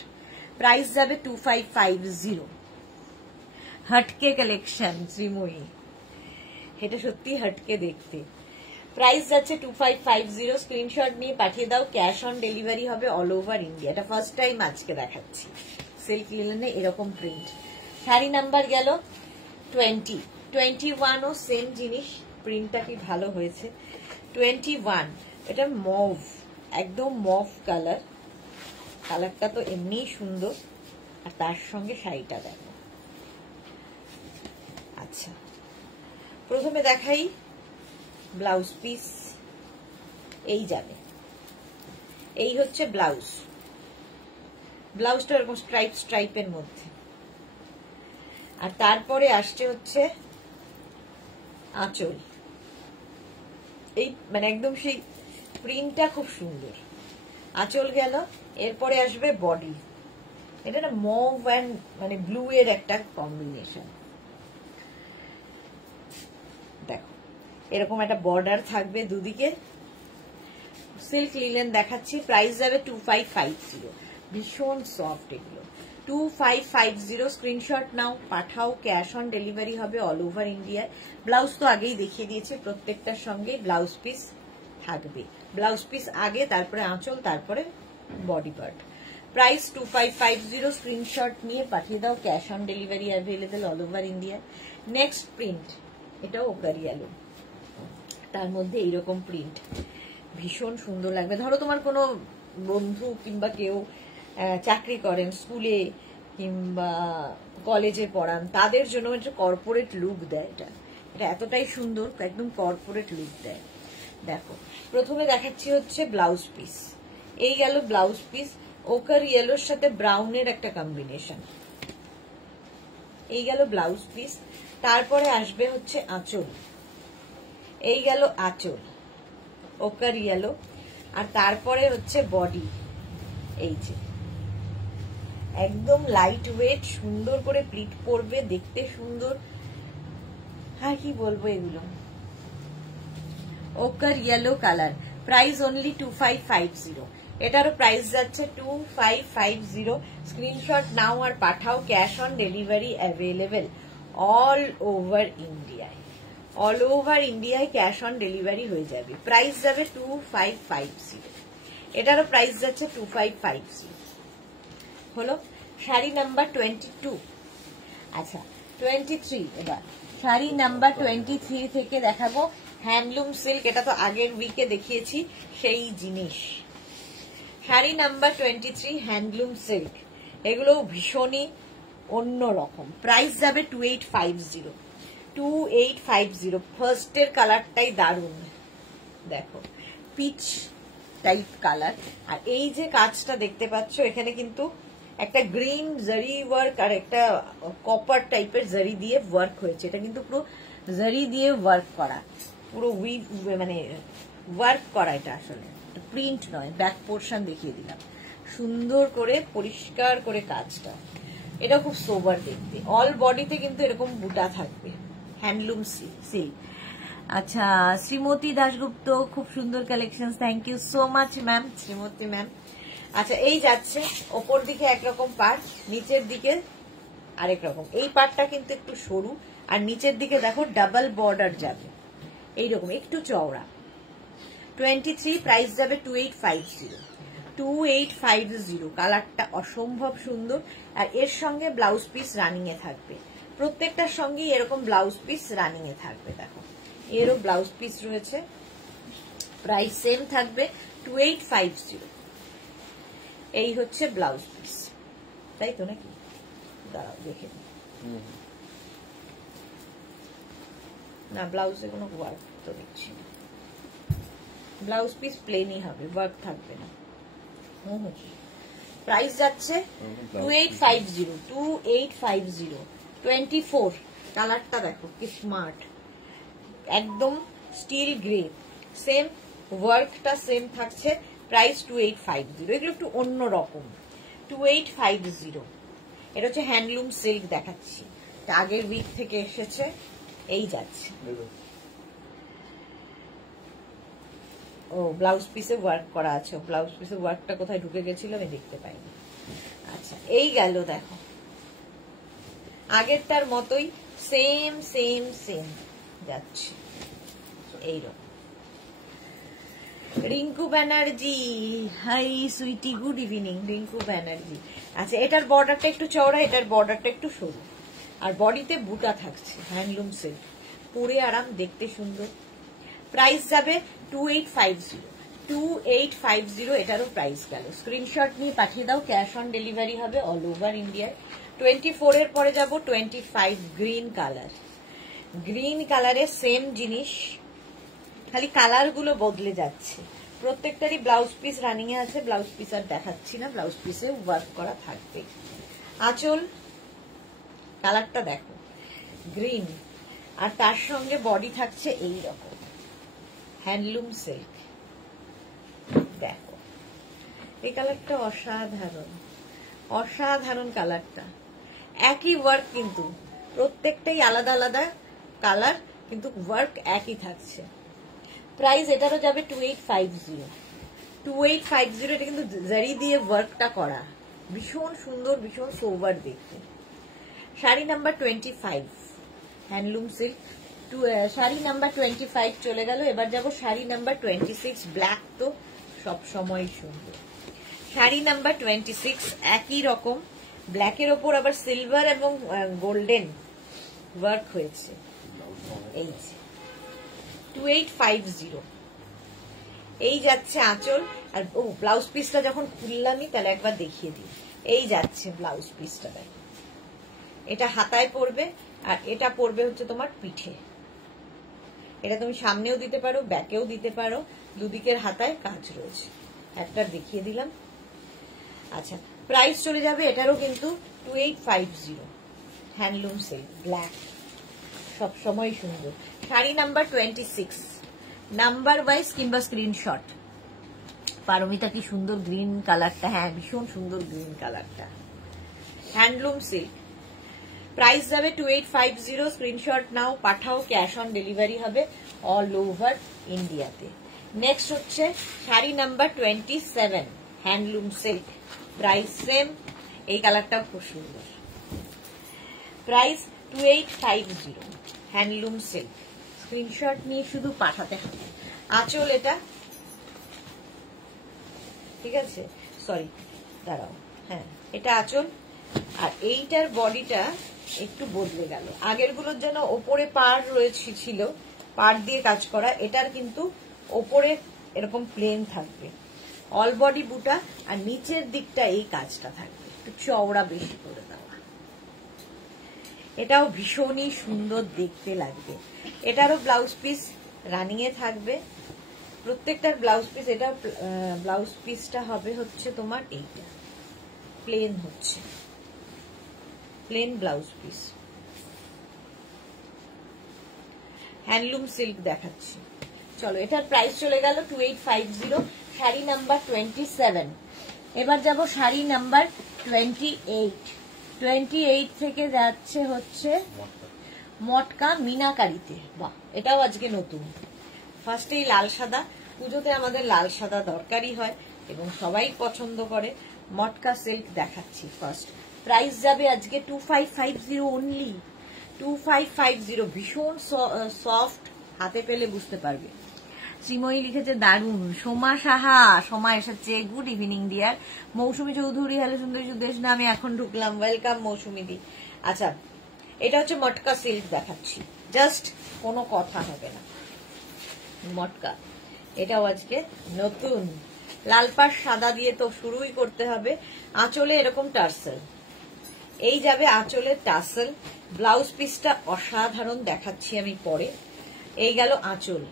প্রাইস যাবে 2550। হটকে কালেকশন শ্রীময়ী, এটা সত্যি হটকে দেখতে। প্রাইস যাচ্ছে 2550। স্ক্রিনশট নিয়ে পাঠিয়ে দাও, ক্যাশ অন ডেলিভারি হবে অল ওভার ইন্ডিয়া। এটা ফার্স্ট টাইম আজকে দেখাচ্ছি সিল্ক লিনেনে এরকম প্রিন্ট। শাড়ি নাম্বার গেল 20। 21 ও সেম জিনিস, প্রিন্টটা কি ভালো হয়েছে। 21, এটা মভ, একদম মভ কালার। কালারটা তো এমনিই সুন্দর, আর তার সঙ্গে শাড়িটা দেখো। আচ্ছা, প্রথমে দেখাই ব্লাউজ পিস। এই যাবে, এই হচ্ছে ব্লাউজ। ব্লাউজটা এরকম স্ট্রাইপ স্ট্রাইপের মধ্যে। আর তারপরে আসছে হচ্ছে আঁচল। এই মানে একদম সেই প্রিন্টটা খুব সুন্দর। আঁচল গেল, এরপরে আসবে বডি। এটা না মভ অ্যান্ড মানে ব্লু এর একটা কম্বিনেশন। দেখো এরকম একটা বর্ডার থাকবে দুদিকে। সিল্ক লিনেন দেখাচ্ছি। প্রাইস যাবে 2550। ভীষণ সফট এগুলো। 2550। স্ক্রিনশট নাও, পাঠাও, ক্যাশ অন ডেলিভারি হবে অল ওভার ইন্ডিয়া। ব্লাউজ তো আগেই দেখিয়ে দিয়েছি, প্রত্যেকটার সঙ্গে ব্লাউজ পিস থাকবে। ব্লাউজ পিস আগে, তারপরে আঁচল, তারপরে বডি পার্ট। প্রাইস 2550। স্ক্রিনশট নিয়ে পাঠিয়ে দাও, cash on delivery available all over India. Next print, এটাও ওকারি আলো, তার মধ্যে এইরকম প্রিন্ট ভীষণ সুন্দর লাগবে। ধরো তোমার কোনো বন্ধু কিংবা কেউ চাকরি করেন, স্কুলে কিংবা কলেজে পড়ান, তাদের জন্য একটা কর্পোরেট লুক দেয়। এটা এটা এতটাই সুন্দর, একদম কর্পোরেট লুক দেয়। দেখো প্রথমে দেখাচ্ছি হচ্ছে ব্লাউজ পিস। এই গেল ব্লাউজ পিস, ওকার ইয়েলোর সাথে ব্রাউনের একটা কম্বিনেশন। এই গেল ব্লাউজ পিস। তারপরে আসবে হচ্ছে আঁচল। এই গেল আঁচল, ওকার ইয়েলো। আর তারপরে হচ্ছে বডি। এই যে একদম লাইট ওয়েট, সুন্দর করে প্লিট পরবে, দেখতে সুন্দর। হ্যাঁ কি বলবো, এগুলো ওকার ইয়েলো কালার। Price only 2550। এটারও প্রাইস যাচ্ছে 2550। স্ক্রিনশট নাও আর পাঠাও, cash on delivery available all over ইন্ডিয়ায়। অল ওভার ইন্ডিয়ায় ক্যাশ অন ডেলিভারি হয়ে যাবে। প্রাইস যাবে 2550। এটারও প্রাইস যাচ্ছে 2550। হলো শাড়ি নাম্বার 22। আচ্ছা 23। এবার শাড়ি নাম্বার 23 থেকে দেখাবো হ্যান্ডলুম সিল্ক। এটা তো আগের উইকে দেখিয়েছি সেই জিনিস। Sari number 23 handloom silk. এগুলো ভীষণই অন্যরকম। প্রাইস যাবে 2850। 2850। ফার্স্টের কালারটাই দারুণ, দেখো পিচ টাইপ কালার। আর এই যে কাজটা দেখতে পাচ্ছ, এখানে কিন্তু একটা গ্রিন জারি ওয়ার্ক আর একটা কপার টাইপের জারি দিয়ে ওয়ার্ক হয়েছে। এটা কিন্তু পুরো জারি দিয়ে ওয়ার্ক করা, পুরো উইভ মানে ওয়ার্ক করা। এটা আসলে প্রিন্ট নয়। ব্যাক পোর্শন দেখিয়ে দিলাম, সুন্দর করে পরিষ্কার করে কাজটা। এটা খুব সোবার দেখতে। অল বডিতে কিন্তু এরকম বুটা থাকবে, হ্যান্ডলুম সিল্ক। আচ্ছা শ্রীমতী দাশগুপ্ত, খুব সুন্দর collection, thank you so much ma'am, Srimati ma'am. আচ্ছা এই যাচ্ছে, ওপর দিকে একরকম পার্ট, নিচের দিকে আরেক রকম। এই পার্টটা কিন্তু একটু সরু, আর নিচের দিকে দেখো ডাবল বর্ডার যাবে, এইরকম একটু চওড়া। 23। প্রাইস যাবে 2850। 2850। কালারটা অসম্ভব সুন্দর, আর এর সঙ্গে ব্লাউজ পিস রানিং এ থাকবে। প্রত্যেকটার সঙ্গে এরকম ব্লাউজ পিস রানিং এ থাকবে। দেখো এরও ব্লাউজ পিস রয়েছে, প্রাইস সেম থাকবে 2850। এই হচ্ছে ব্লাউজ পিস, তাই তো নাকি? দাঁড়াও দেখে না, ব্লাউজে কোনো ওয়ার্ক তো দেখছি না, ব্লাউজ পিস প্লেনই হবে, ওয়ার্ক থাকবে না। প্রাইস যাচ্ছে 2850, 2850। 24 কালারটা দেখো কি স্মার্ট, একদম স্টিল গ্রে, সেম ওয়ার্কটা সেম থাকছে, প্রাইস 2850। এগুলো একটু অন্য রকম, 2850। এটা হচ্ছে হ্যান্ডলুম সিল্ক দেখাচ্ছি, আগের উইক থেকে এসেছে, এই যাচ্ছে। ও ব্লাউজ পিসে ওয়ার্ক করা আছে, ব্লাউজ পিসে ওয়ার্কটা কোথায় ঢুকে গেছিল আমি দেখতে পাইনি। আচ্ছা এই গেল, দেখো আগেরটার মতোই সেম সেম সেম যাচ্ছে এইরকম। Rinku Banerjee, hi sweety, good evening Rinku Banerjee. আচ্ছা এটার বর্ডারটা একটু চওড়া, এটার বর্ডারটা একটু সরু, আর বডিতে বুটা থাকছে, হ্যান্ডলুম সিল্ক, পরে আরাম, দেখতে সুন্দর। প্রাইস যাবে 2850, 2850। এটারও প্রাইস গেল। স্ক্রিনশট নিয়ে পাঠিয়ে দাও, ক্যাশ অন ডেলিভারি হবে অল ওভার ইন্ডিয়ায়। 24 এর পরে যাব 25, গ্রিন কালার। গ্রিন কালারে সেম জিনিস, খালি কালার গুলো বদলে যাচ্ছে। প্রত্যেকটারই ব্লাউজ পিস রানিং এ আছে, ব্লাউজ পিস আর দেখাচ্ছি না, ব্লাউজ পিসে ওয়ার্ক করা থাকবে। আঁচল কালারটা দেখো গ্রিন, আর তার সঙ্গে বডি থাকছে এই রকম হ্যান্ডলুম সিল্ক। দেখো এই কালারটা অসাধারণ, অসাধারণ কালারটা। একই ওয়ার্ক কিন্তু প্রত্যেকটাই আলাদা আলাদা কালার, কিন্তু ওয়ার্ক একই থাকছে। প্রাইস এটারও যাবে 2850, 2850। এটা কিন্তু জারি দিয়ে ওয়ার্কটা করা, ভীষণ সুন্দর, ভীষণ সোবার দেখতে। Sari number 25 handloom silk. Sari number 25 চলে গেল, এবার যাব শাড়ি নাম্বার 26। ব্ল্যাক তো সব সময় সুন্দর। শাড়ি নাম্বার 26 একই রকম, ব্ল্যাকের ওপর আবার সিলভার এবং গোল্ডেন ওয়ার্ক হয়েছে। এই 2850। এই যাচ্ছে আঁচল, আর ও ব্লাউজ পিসটা যখন খুললামই তাহলে একবার দেখিয়ে দিই। এই যাচ্ছে ব্লাউজ পিসটা, দেখো এটা হাতায় পড়বে, আর এটা পড়বে হচ্ছে তোমার পিঠে। এটা তুমি সামনেও দিতে পারো, ব্যাকেও দিতে পারো, দুদিকের হাতায় কাজ রয়েছে। একটা দেখিয়ে দিলাম। আচ্ছা প্রাইস চলে যাবে এটারও কিন্তু 2850, হ্যান্ডলুম সিল্ক, ব্ল্যাক, সব সময় সুন্দর। শাড়ি নাম্বার 26, নাম্বার ওয়াইজ কিংবা স্ক্রিনশট। পারমিতা কি সুন্দর গ্রিন কালারটা, হ্যাঁ ভীষণ সুন্দর গ্রিন কালারটা, হ্যান্ডলুম সিল্ক। প্রাইস যাবে 2850। স্ক্রিনশট নাও, পাঠাও, ক্যাশ অন ডেলিভারি হবে অল ওভার ইন্ডিয়াতে। নেক্সট হচ্ছে sari number 27 handloom silk, price same. এই কালারটাও খুব সুন্দর। Price 2850, handloom silk. স্ক্রিনশট নিয়ে শুধু পাঠাতে হবে। আঁচল এটা, ঠিক আছে, সরি দাঁড়াও, হ্যাঁ এটা আঁচল। আর এইটার বডিটা একটু বদলে গেল, আগের গুলোর জন্য ওপরে পাড় রয়েছে, ছিল পাড় দিয়ে কাজ করা, এটার কিন্তু ওপরে এরকম প্লেন থাকবে, অল বডি বুটা, আর নিচের দিকটা এই কাজটা থাকবে, একটু চওড়া বেশি করে দেওয়া। এটাও ভীষণই সুন্দর দেখতে লাগবে। এটারও ব্লাউজ পিস রানিং এ থাকবে, প্রত্যেকটার ব্লাউজ পিস। এটা ব্লাউজ পিসটা হবে হচ্ছে তোমার এইটা প্লেন, হচ্ছে plain blouse piece, handloom silk দেখাচ্ছি। চলো এটার প্রাইস চলে গেল 2850, শাড়ি নাম্বার 27। এবার যাব শাড়ি নাম্বার 28। 28 থেকে যাচ্ছে হচ্ছে মটকা মিনাকারিতে। বাহ, এটাও আজকে নতুন। ফার্স্টেই লাল সাদা, পুজোতে আমাদের লাল সাদা দরকারই হয় এবং সবাই পছন্দ করে। মটকা সিল্ক দেখাচ্ছি ফার্স্ট। প্রাইস যাবে আজকে 2550 অনলি, 2550। ভীষণ সফট, হাতে পেলে বুঝতে পারবে। শ্রীময়ী লিখেছে দারুণ। সোমা সাহা, সোমা এসেছে, গুড ইভিনিং ডিয়ার। মৌসুমী চৌধুরী, হ্যালো সুন্দরী সুদেশ না, আমি এখন ঢুকলাম, ওয়েলকাম মৌসুমী দি। আচ্ছা এটা হচ্ছে মটকা সিল্ক দেখাচ্ছি, জাস্ট কোনো কথা হবে না। মটকা, এটাও আজকে নতুন, লাল পাড় সাদা দিয়ে তো শুরুই করতে হবে। আঁচলে এরকম টার্সেল, এই যাবে আঁচলের টার্সেল। ব্লাউজ পিসটা অসাধারণ দেখাচ্ছি আমি পরে। এই গেল আঁচল,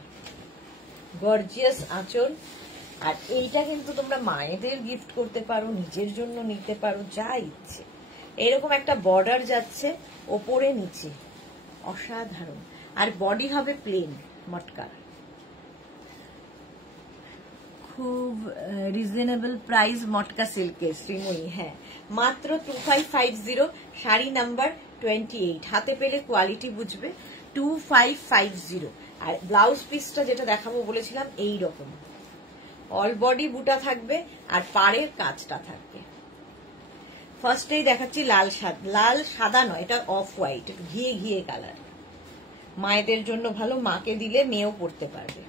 গর্জিয়াস আঁচল। আর এইটা কিন্তু তোমরা মায়েদের গিফট করতে পারো, নিজের জন্য নিতে পারো, যা ইচ্ছে। এরকম একটা বর্ডার যাচ্ছে ওপরে নিচে, অসাধারণ। আর বডি হবে প্লেন মটকার, খুব রিজনেবল প্রাইস মটকা সিল্কের শ্রীময়ী। হ্যাঁ, মাত্র 2550, শাড়ি নাম্বার 28। হাতে পেলে কোয়ালিটি বুঝবে। 2550। আর ব্লাউজ পিসটা যেটা দেখাবো বলেছিলাম এই রকম, অল বডি বুটা থাকবে আর পাড়ের কাজটা থাকবে। ফার্স্টেই দেখাচ্ছি লাল সাদা নয়, এটা অফ হোয়াইট, ঘিয়ে ঘিয়ে কালার। মায়েদের জন্য ভালো, মাকে দিলে মেয়েও পরতে পারবে।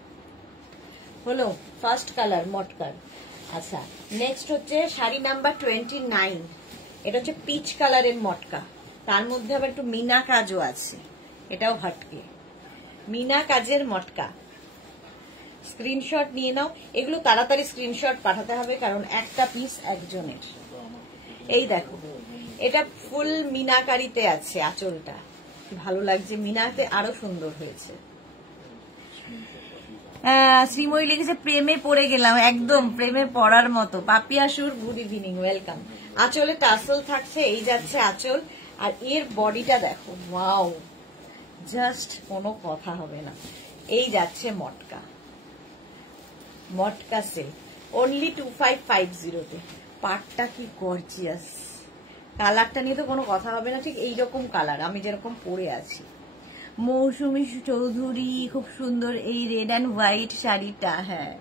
হলো ফার্স্ট কালার মটকার। আচ্ছা, নেক্সট হচ্ছে শাড়ি নাম্বার 29। এটা হচ্ছে পিচ কালারের মটকা, তার মধ্যে আবার একটু মিনা কাজও আছে, এটাও হাটকে মিনা কাজের মটকা। স্ক্রিনশট নিয়ে নাও, এগুলো তাড়াতাড়ি স্ক্রিনশট পাঠাতে হবে কারণ একটা পিস একজনের। এই দেখো, এটা ফুল মিনাকারিতে আছে আঁচলটা, ভালো লাগছে, মিনাতে আরো সুন্দর হয়েছে। শ্রীময়ী লিখেছে প্রেমে পড়ে গেলাম, একদম প্রেমে পড়ার মতো। পাপিয়াসুর গুড ইভিনিং, ওয়েলকাম। আঁচলে টাসেল থাকছে, এই যাচ্ছে আঁচল। আর এর বডিটা দেখো, ওয়াও, জাস্ট কোনো কথা হবে না। এই যাচ্ছে মটকা, মটকা সিল্ক, অনলি 2550-তে। পাটটা কি গর্জিয়াস, কালারটা নিয়ে তো কোনো কথা হবে না, ঠিক এইরকম কালার আমি যেরকম পরে আছি। মৌসুমী চৌধুরী, খুব সুন্দর এই রেড অ্যান্ড হোয়াইট শাড়িটা। হ্যাঁ,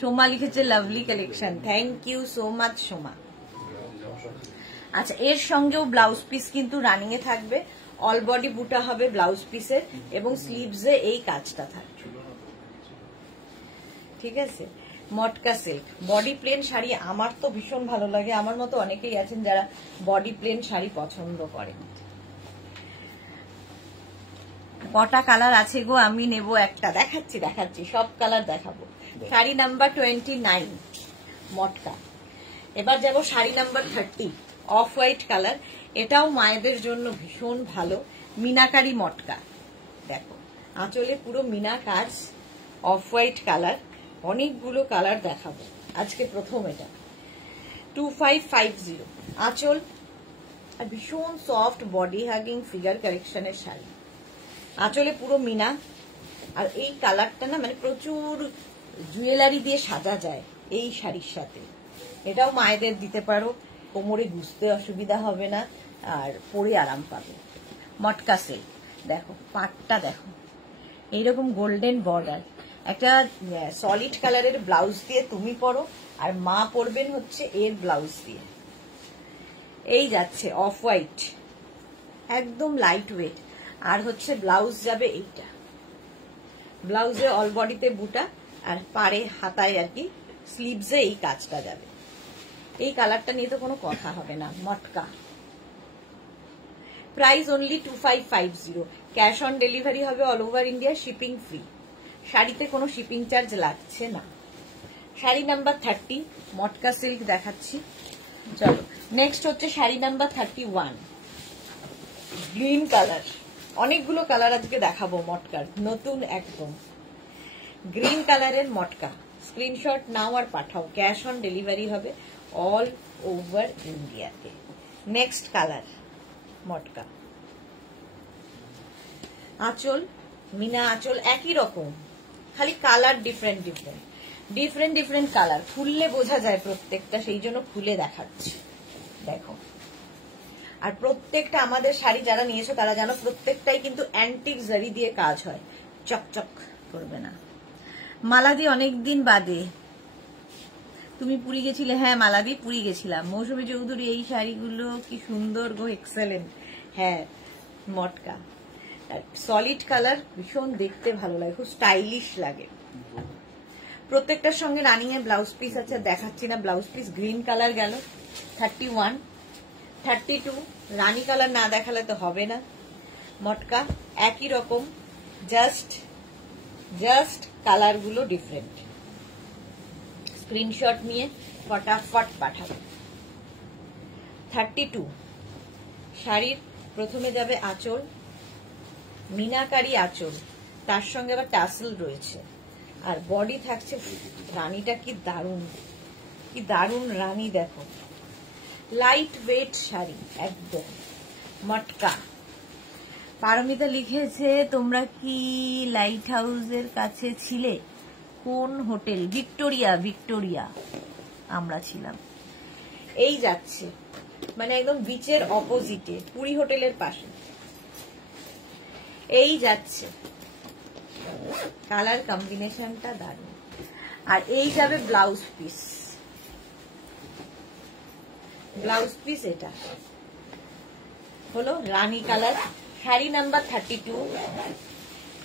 সোমা লিখেছে lovely collection, thank you so much Soma. আচ্ছা, এর সঙ্গেও ব্লাউজ পিস কিন্তু রানিং এ থাকবে, অল বডি বুটা হবে ব্লাউজ পিসের এবং স্লিভসে এই কাজটা থাকবে, ঠিক আছে। মটকা সিল্ক, বডি প্লেন শাড়ি আমার তো ভীষণ ভালো লাগে, আমার মতো অনেকেই আছেন যারা বডি প্লেন শাড়ি পছন্দ করেন। কটা কালার আছে গো, আমি নেব একটা, দেখাচ্ছি সব কালার দেখাবো। শাড়ি নাম্বার 29 মটকা। এবার যাব sari number 30, off white colour. এটাও মায়েদের জন্য ভীষণ ভালো, মিনাকারি মটকা। দেখো আঁচলে পুরো মিনা কাজ, অফ হোয়াইট কালার। অনেকগুলো কালার দেখাবো আজকে, প্রথম এটা 2550 আঁচল। আর ভীষণ সফট বডি হাগিং ফিগার কালেকশনের শাড়ি, আঁচলে পুরো মিনা। আর এই কালারটা না মানে প্রচুর জুয়েলারি দিয়ে সাজা যায় এই শাড়ির সাথে। এটাও মায়েদের দিতে পারো, কোমরে গুজতে অসুবিধা হবে না আর পরে আরাম পাবে। মটকা সিল্ক, দেখো পাটটা দেখো, এইরকম গোল্ডেন বর্ডার, একটা সলিড কালারের ব্লাউজ দিয়ে তুমি পরো আর মা পরবেন হচ্ছে এর ব্লাউজ দিয়ে। এই যাচ্ছে অফ হোয়াইট, একদম লাইট ওয়েট। আর হচ্ছে ব্লাউজ যাবে এইটা, ব্লাউজে অল বডিতে বুটা আর পাড়ে হাতায় আর কি স্লিভসে এই কাজটা যাবে। এই কালারটা নিয়ে তো কোনো কথা হবে না। মটকা, price only 2550, cash on delivery হবে all over India, shipping free. শাড়িতে কোনো শিপিং চার্জ লাগছে না। শাড়ি নাম্বার 30 মটকা সিল্ক দেখাচ্ছি। চলো নেক্সট হচ্ছে শাড়ি নাম্বার 31, গ্রিন কালার। অনেকগুলো কালার আজকে দেখাবো মটকার, নতুন একদম গ্রিন কালারের মটকা। স্ক্রিনশট নাও আর পাঠাও, ক্যাশ অন ডেলিভারি হবে অল ওভার ইন্ডিয়াতে। নেক্সট কালার মটকা, আঁচল মিনা আঁচল একই রকম, খালি কালার ডিফারেন্ট কালার। খুললে বোঝা যায় প্রত্যেকটা, সেই জন্য খুলে দেখাচ্ছি। দেখো, আর প্রত্যেকটা আমাদের শাড়ি যারা নিয়েছো তারা জানো প্রত্যেকটাই কিন্তু অ্যান্টিক জারি দিয়ে কাজ হয়, চকচক করবে না। মালাদি অনেকদিন বাদে, তুমি পুরী গেছিলে? হ্যাঁ মালাদি পুরী গেছিলাম। মৌসুমী চৌধুরী, এই শাড়িগুলো কি সুন্দর গো, এক্সেলেন্ট। হ্যাঁ মটকা, সলিড কালার, ভীষণ দেখতে ভালো লাগে, খুব স্টাইলিশ লাগে। প্রত্যেকটার সঙ্গে রানিং এর ব্লাউজ পিস আছে, দেখাচ্ছি না ব্লাউজ পিস। গ্রিন কালার গেল 31, 32 রানী কালার না দেখালে তো হবে না। মটকা একই রকম, জাস্ট কালার গুলো ডিফারেন্ট। স্ক্রিনশট নিয়ে ফটাফট পাঠাবো। 32 শাড়ির প্রথমে যাবে আঁচল, মিনাকারি আঁচল, তার সঙ্গে আবার টাসেল রয়েছে, আর বডি থাকছে। রানীটা কি দারুণ রানী দেখো, লাইট ওয়েট শাড়ি একদম। মটকা পারমিতা লিখেছে তোমরা কি লাইট হাউসের কাছে ছিলে? কোন হোটেল? ভিক্টোরিয়া আমরা ছিলাম। এই যাচ্ছে মানে একদম বিচের অপোজিটে, পুরী হোটেলের পাশে। এই যাচ্ছে, কালার কম্বিনেশনটা দারুণ। আর এই যাবে ব্লাউজ পিস, এটা হলো রানী কালার। শাড়ি নাম্বার 32,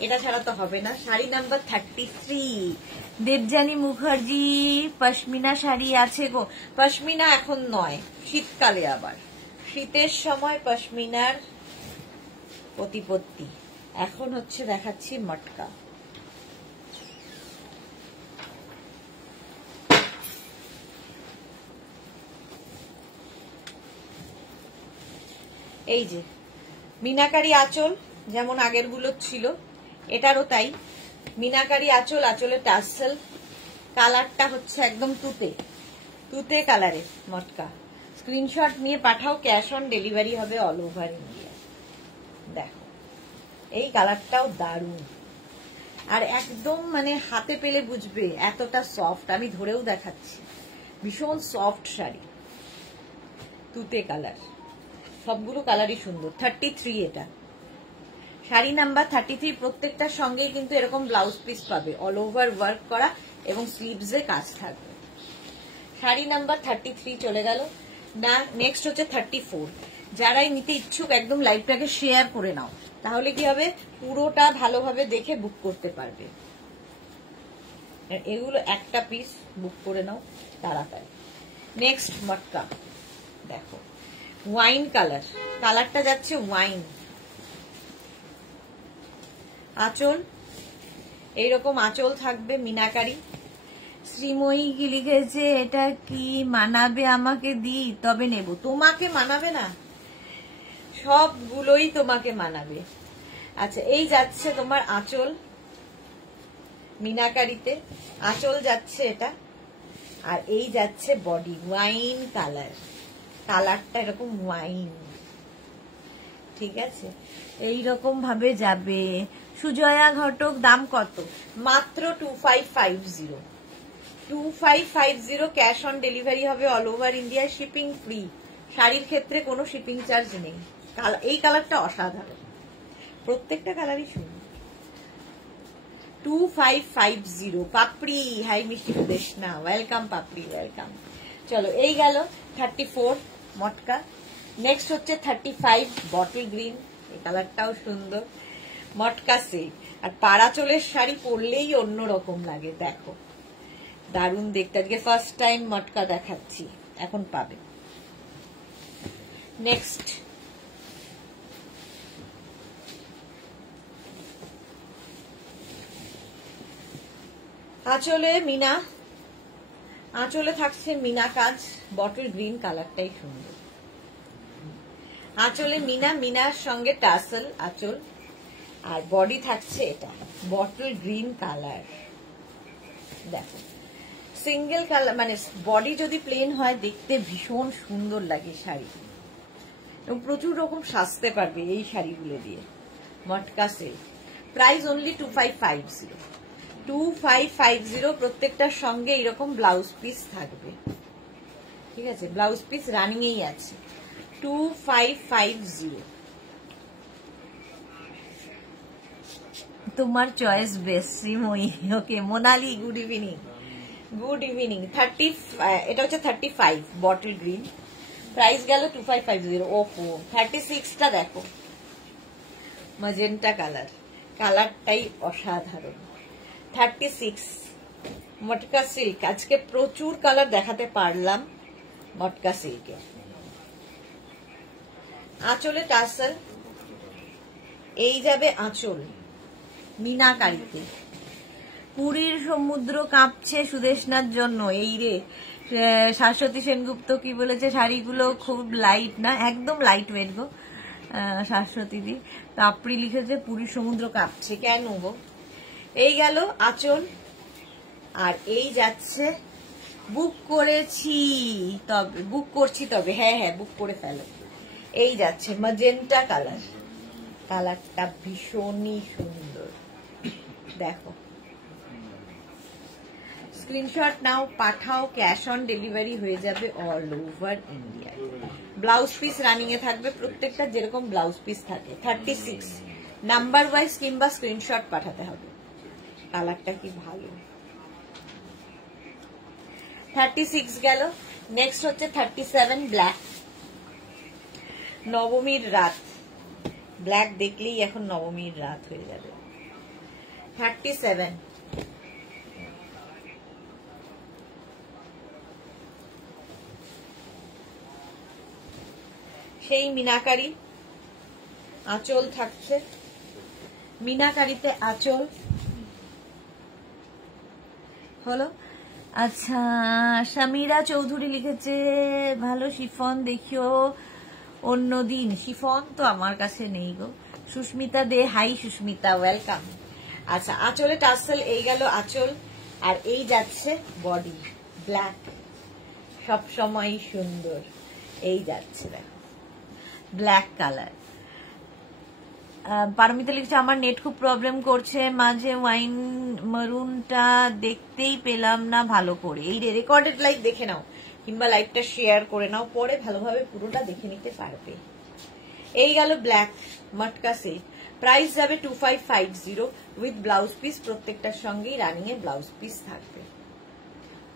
এটা ছাড়া তো হবে না। শাড়ি নাম্বার 33, দেবযানী মুখার্জি পশমিনা শাড়ি আছে গো। পশমিনা এখন নয়, শীতকালে, আবার শীতের সময় পশমিনার প্রতিপত্তি। এখন হচ্ছে দেখাচ্ছি মটকা। এই যে মিনাকারি আঁচল, যেমন আগের গুলো ছিল, এটারও তাই। মিনাকারি আঁচল, আঁচলে টাসেল, কালারটা হচ্ছে একদম তুতে কালারের মটকা। স্ক্রিনশট নিয়ে পাঠাও, ক্যাশ অন ডেলিভারি হবে অল ওভার ইন্ডিয়া। দেখো এই কালারটাও দারুণ, আর একদম মানে হাতে পেলে বুঝবে এতটা সফট। আমি ধরেও দেখাচ্ছি, ভীষণ সফট শাড়ি, তুতে কালার, সবগুলো কালারই সুন্দর। 33 এটা শাড়ি নাম্বার 33। প্রত্যেকটার সঙ্গে কিন্তু এরকম ব্লাউজ পিস পাবে, অল ওভার ওয়ার্ক করা এবং স্লিভসে কাজ থাকবে। শাড়ি নাম্বার 33 চলে গেল না। নেক্সট হচ্ছে 34। যারাই নিতে ইচ্ছুক একদম লাইভটাকে শেয়ার করে নাও, তাহলে কি হবে, পুরোটা ভালোভাবে দেখে বুক করতে পারবে। এগুলো একটা পিস বুক করে নাও তাড়াতাড়ি। নেক্সট মটকা দেখো, ওয়াইন কালার, কালারটা যাচ্ছে ওয়াইন। আঁচল এইরকম আঁচল থাকবে মিনাকারি। শ্রীময়ী কি লিখেছে, এটা কি মানাবে আমাকে? দি তবে নেব। তোমাকে মানাবে না, সবগুলোই তোমাকে মানাবে। আচ্ছা, এই যাচ্ছে তোমার আঁচল মিনাকারিতে, আঁচল যাচ্ছে এটা, আর এই যাচ্ছে বডি ওয়াইন কালার। কালারটা এরকম ওয়াইন, ঠিক আছে, এইরকম ভাবে যাবে। সুজয়া ঘটক, দাম কত? মাত্র 2550। 2550 ক্যাশ অন ডেলিভারি হবে all over India, shipping free. শাড়ির ক্ষেত্রে কোনো শিপিং চার্জ নেই। এই কালারটা অসাধারণ, প্রত্যেকটা কালারই সুন্দর। 2550। পাপড়ি, হাই মিষ্টি সুদেশনা, ওয়েলকাম পাপড়ি, ওয়েলকাম। চলো, এই গেল 34 মটকা। নেক্সট হচ্ছে 35 বটল গ্রিন, এই কালারটাও সুন্দর, মটকা সিল্ক। আর পাড়াচলের শাড়ি পরলেই অন্যরকম লাগে, দেখো দারুণ দেখতে। আজকে ফার্স্ট টাইম মটকা দেখাচ্ছি, এখন পাবে। নেক্সট আঁচলে মিনা, আঁচলে থাকছে মিনা কাজ, বটল গ্রিন কালারটাই সুন্দর। আঁচলে মিনা, মিনার সঙ্গে টাসেল আঁচল, আর বডি থাকছে এটা বটল গ্রিন কালার। দেখো সিঙ্গেল কালার, মানে বডি যদি প্লেন হয় দেখতে ভীষণ সুন্দর লাগে শাড়ি, এবং প্রচুর রকম সাজতে পারবে এই শাড়িগুলো দিয়ে। মটকা সিল্ক, প্রাইস অনলি 2550। 2550, প্রত্যেকটার সঙ্গে এরকম ব্লাউজ পিস থাকবে, ঠিক আছে, ব্লাউজ পিস রানিংয়েই আছে। 2550। তোমার choice best Sreemoyee. Okay Monali, good evening, good evening. 30, এটা হচ্ছে 35 বটল গ্রিন, প্রাইস গেল 2550। ওপো 36টা দেখো, ম্যাজেন্টা কালার, কালারটাই অসাধারণ। 36 মটকা সিল্ক। আজকে প্রচুর কালার দেখাতে পারলাম মটকা সিল্কে। আঁচলে টাসেল, এই যাবে আঁচল মিনাকারিতে। পুরীর সমুদ্র কাঁপছে সুদেশনার জন্য। এই রে শাশ্বতী সেনগুপ্ত কি বলেছে, শাড়িগুলো খুব লাইট না, একদম লাইট ওয়েট গো শাশ্বতী দি। তাপড়ি লিখেছে পুরীর সমুদ্র কাঁপছে কেন গো। এই গেল আঁচল, আর এই যাচ্ছে বুক করেছি তবে, বুক করছি তবে, হ্যাঁ হ্যাঁ বুক করে ফেলো। এই যাচ্ছে ম্যাজেন্টা কালার, কালারটা ভীষণই সুন্দর। দেখো স্ক্রিনশট নাও, পাঠাও, ক্যাশ অন ডেলিভারি হয়ে যাবে all over India. Blouse piece running এ থাকবে প্রত্যেকটা, যেরকম ব্লাউজ পিস থাকে 36 নাম্বার ওয়াইজ কিংবা স্ক্রিনশট পাঠাতে হবে। কালারটা কি ভালো। 36 গেল, নেক্সট হচ্ছে 37 ব্ল্যাক। নবমীর রাত, ব্ল্যাক দেখলেই এখন নবমীর রাত হয়ে যাবে। 37 সেই মিনাকারি, আঁচল থাকছে মিনাকারিতে, আঁচল হলো। আচ্ছা সমীরা চৌধুরী লিখেছে ভালো শিফন দেখিও অন্যদিন। শিফন তো আমার কাছে নেই গো। সুস্মিতা দে, হাই সুস্মিতা, ওয়েলকাম। আচ্ছা আঁচলে টাসেল, এই গেল আঁচল, আর এই যাচ্ছে বডি ব্ল্যাক, সব সময় সুন্দর। এই যাচ্ছে দেখো ব্ল্যাক কালার। পারমিতা লিখছে আমার নেট খুব প্রবলেম করছে, মাঝে ওয়াইন মারুনটা দেখতেই পেলাম না ভালো করে। এই রেকর্ডেড লাইভ দেখে নাও কিংবা লাইভটা শেয়ার করে নাও, পরে ভালোভাবে পুরোটা দেখে নিতে পারবে। এই গেল ব্ল্যাক মটকা সেট, প্রাইস যাবে 2550 উইথ ব্লাউজ পিস, প্রত্যেকটার সঙ্গেই রানিং এ ব্লাউজ পিস থাকবে।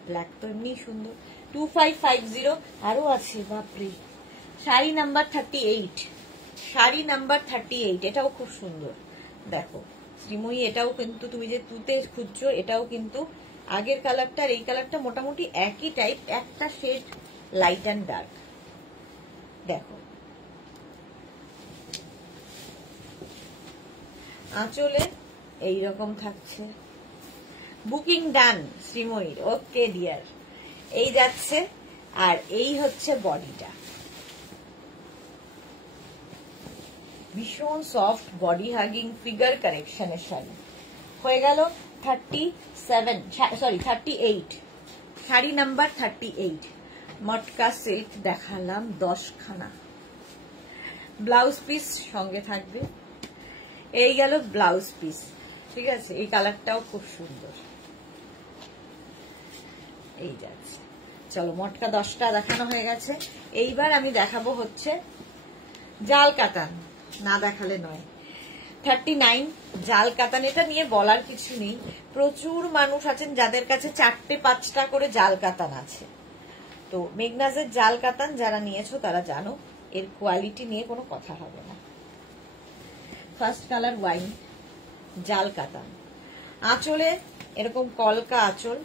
ব্ল্যাক তো এমনি সুন্দর। 2550 আরো আছে বাপরে। শাড়ি নাম্বার 38, শাড়ি নাম্বার 38, এটাও খুব সুন্দর। দেখো শ্রীময়ী, এটাও কিন্তু তুমি যে তুতে খুঁজছো, এটাও কিন্তু আগের কালারটা আর এই কালারটা মোটামুটি একই টাইপ, একটা শেড লাইট অ্যান্ড ডার্ক। দেখো আঁচলে এইরকম থাকছে। বুকিং ডান শ্রীময়ীর, ওকে ডিয়ার। এই যাচ্ছে, আর এই হচ্ছে বডিটা, ভীষণ সফট বডি হাগিং ফিগার কারেকশনের শাড়ি। হয়ে গেল 38, শাড়ি নাম্বার 38 মটকা সিল্ক দেখালাম 10 খানা। ব্লাউজ পিস সঙ্গে থাকবে। এই গেল ব্লাউজ পিস, ঠিক আছে। এই কালারটাও খুব সুন্দর। এই যাচ্ছে, চলো মটকা 10টা দেখানো হয়ে গেছে। এইবার আমি দেখাবো হচ্ছে জাল কাতান, না দেখালে নয়। 39 জাল কাতান, এটা নিয়ে বলার কিছু নেই। প্রচুর মানুষ আছেন যাদের কাছে 4-5টা করে জাল কাতান আছে। তো মেঘনাজের জাল কাতান যারা নিয়েছো তারা জানো এর কোয়ালিটি নিয়ে কোনো কথা হবে না। ফার্স্ট কালার ওয়াইন, জাল কাতান। আঁচলে এরকম কলকা আঁচল,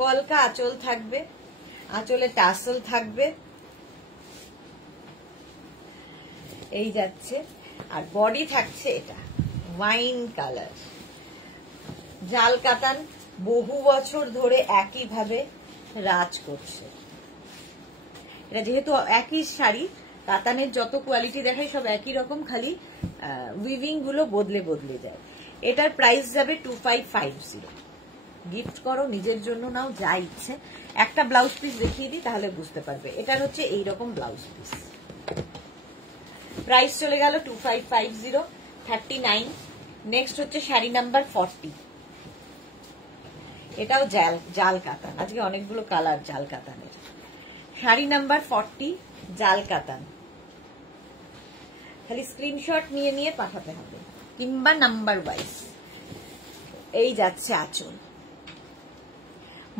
কলকা আঁচল থাকবে, আঁচলে টাসেল থাকবে। এই যাচ্ছে, আর বডি থাকছে এটা ওয়াইন কালার। জাল কাতান বহু বছর ধরে একইভাবে রাজ করছে। এটা যেহেতু একই শাড়ি, কাতানের যত কোয়ালিটি দেখাই সব একই রকম, খালি উইভিং গুলো বদলে বদলে যায়। এটার প্রাইস যাবে 2550। গিফট করো, নিজের জন্য নাও, যা ইচ্ছে। একটা ব্লাউজ পিস দেখিয়ে দিই তাহলে বুঝতে পারবে। এটার হচ্ছে এইরকম ব্লাউজ পিস, প্রাইস চলে গেল 2550, 39। নেক্সট হচ্ছে শাড়ি নাম্বার 40, এটাও জাল কাতান। আজকে অনেকগুলো কালার জাল কাতানের। শাড়ি নাম্বার 40 জাল কাতান, খালি স্ক্রিনশট নিয়ে নিয়ে পাঠাতে হবে কিংবা নাম্বার ওয়াইজ। এই যাচ্ছে আঁচল,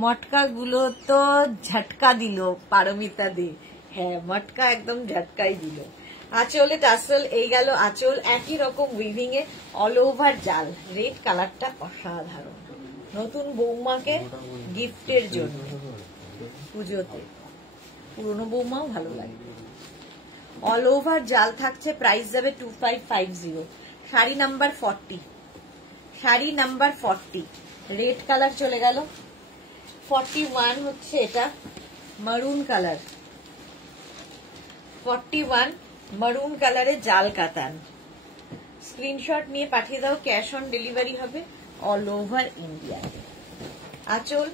মটকা গুলো তো ঝটকা দিল পারমিতা দে। হ্যাঁ মটকা একদম ঝটকাই দিল। আঁচলে টাসেল, এই গেল আঁচল, একই রকম উইভিং এ, অল ওভার জাল। রেড কালারটা অসাধারণ, নতুন বৌমাকে গিফটের জন্য পুজোতে। পুরনো বৌমাও ভালো লাগবে। অল ওভার জাল থাকছে, প্রাইস যাবে 2550। Sari number 40, sari number 40 red colour চলে গেল। 41 হচ্ছে এটা মারুন কালার, 41 মারুন কালারে জাল কাতান। স্ক্রিনশট নিয়ে পাঠিয়ে দাও, ক্যাশ অন ডেলিভারি হবে অল ওভার ইন্ডিয়া। আঁচল,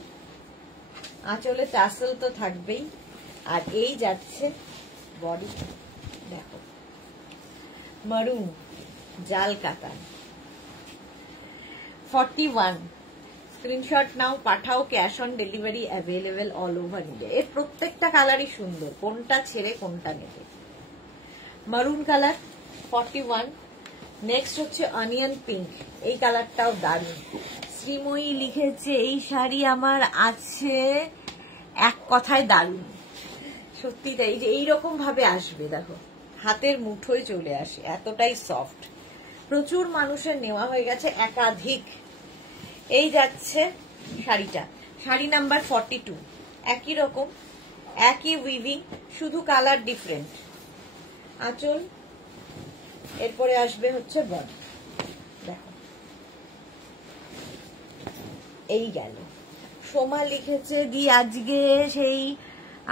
আঁচলে টাসেল তো থাকবেই। আর এই যাচ্ছে বডি, দেখো মারুন জাল কাতান। 41 স্ক্রিনশট নাও, পাঠাও, cash on delivery available all over India. এর প্রত্যেকটা কালারই সুন্দর, কোনটা ছেড়ে কোনটা নেবে। মারুন কালার 41। নেক্সট হচ্ছে অনিয়ন পিঙ্ক, এই কালারটাও দারুণ। শ্রীময়ী লিখেছে এই শাড়ি আমার আছে, এক কথায় দারুণ। সত্যি তাই, যে এইরকম ভাবে আসবে, দেখো হাতের মুঠোয় চলে আসে, এতটাই সফট। প্রচুর মানুষের নেওয়া হয়ে গেছে, একাধিক। এই যাচ্ছে শাড়িটা, শাড়ি নাম্বার 42, একই রকম, একই উইভিং, শুধু কালার ডিফারেন্ট। আঁচল, এরপরে আসবে হচ্ছে বডি, দেখো এই গেল। সোমা লিখেছে দি আজকে সেই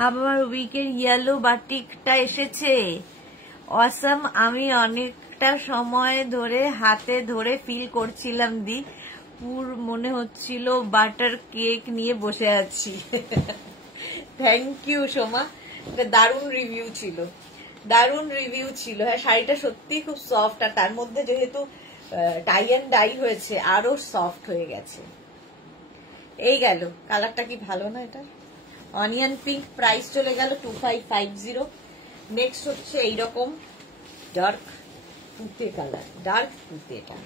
আমার উইকের ইয়েলো বাটিকটা এসেছে, অসম। আমি অনেকটা সময় ধরে হাতে ধরে ফিল করছিলাম দি, পুর মনে হচ্ছিল বাটার কেক নিয়ে বসে আছি। থ্যাংক ইউ সোমা, দারুণ রিভিউ ছিল, দারুণ রিভিউ ছিল। হ্যাঁ, শাড়িটা সত্যি খুব সফট, আর তার মধ্যে যেহেতু টাই অ্যান্ড ডাই হয়েছে আরো সফট হয়ে গেছে। এই গেল, কালারটা কি ভালো না এটা? অনিয়ন পিঙ্ক, প্রাইস চলে গেল 2550। নেক্সট হচ্ছে এইরকম ডার্ক তুতে কালার, ডার্ক তুতেটা,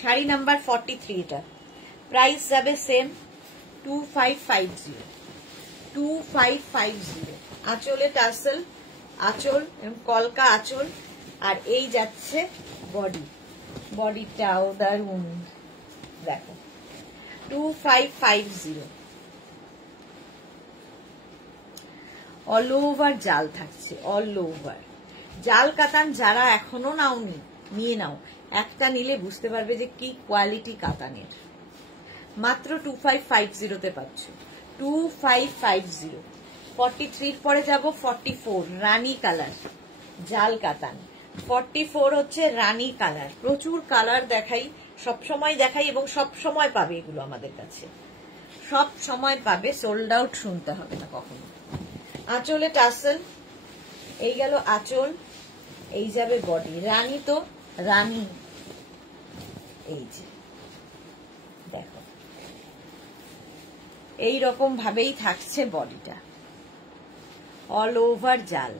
শাড়ি নাম্বার 43, এটা প্রাইস যাবে সেম 2550, 2550। আঁচলে টাসেল, আঁচল কলকা আঁচল। আর এই যাচ্ছে বডি, বডিটাও দারুন, দেখো 2550। অল ওভার জাল থাকছে, অল ওভার জাল কাতান। যারা এখনো নাওনি নিয়ে নাও, একটা নিলে বুঝতে পারবে যে কি কোয়ালিটি কাতানের। মাত্র 2550 পাচ্ছ, 2550। 43 পরে যাব 44, রানী কালার জাল কাতান। 44 হচ্ছে রানী কালার। প্রচুর কালার দেখাই, সব সময় দেখাই, এবং সব সময় পাবে এগুলো আমাদের কাছে, সব সময় পাবে, সোল্ড আউট শুনতে হবে না কখনো। আঁচলে টাসেল, এই গেল আঁচল, এই যাবে বডি। রানী তো রানী, এই যে দেখো এই রকম ভাবেই থাকছে বডিটা, অল ওভার জাল।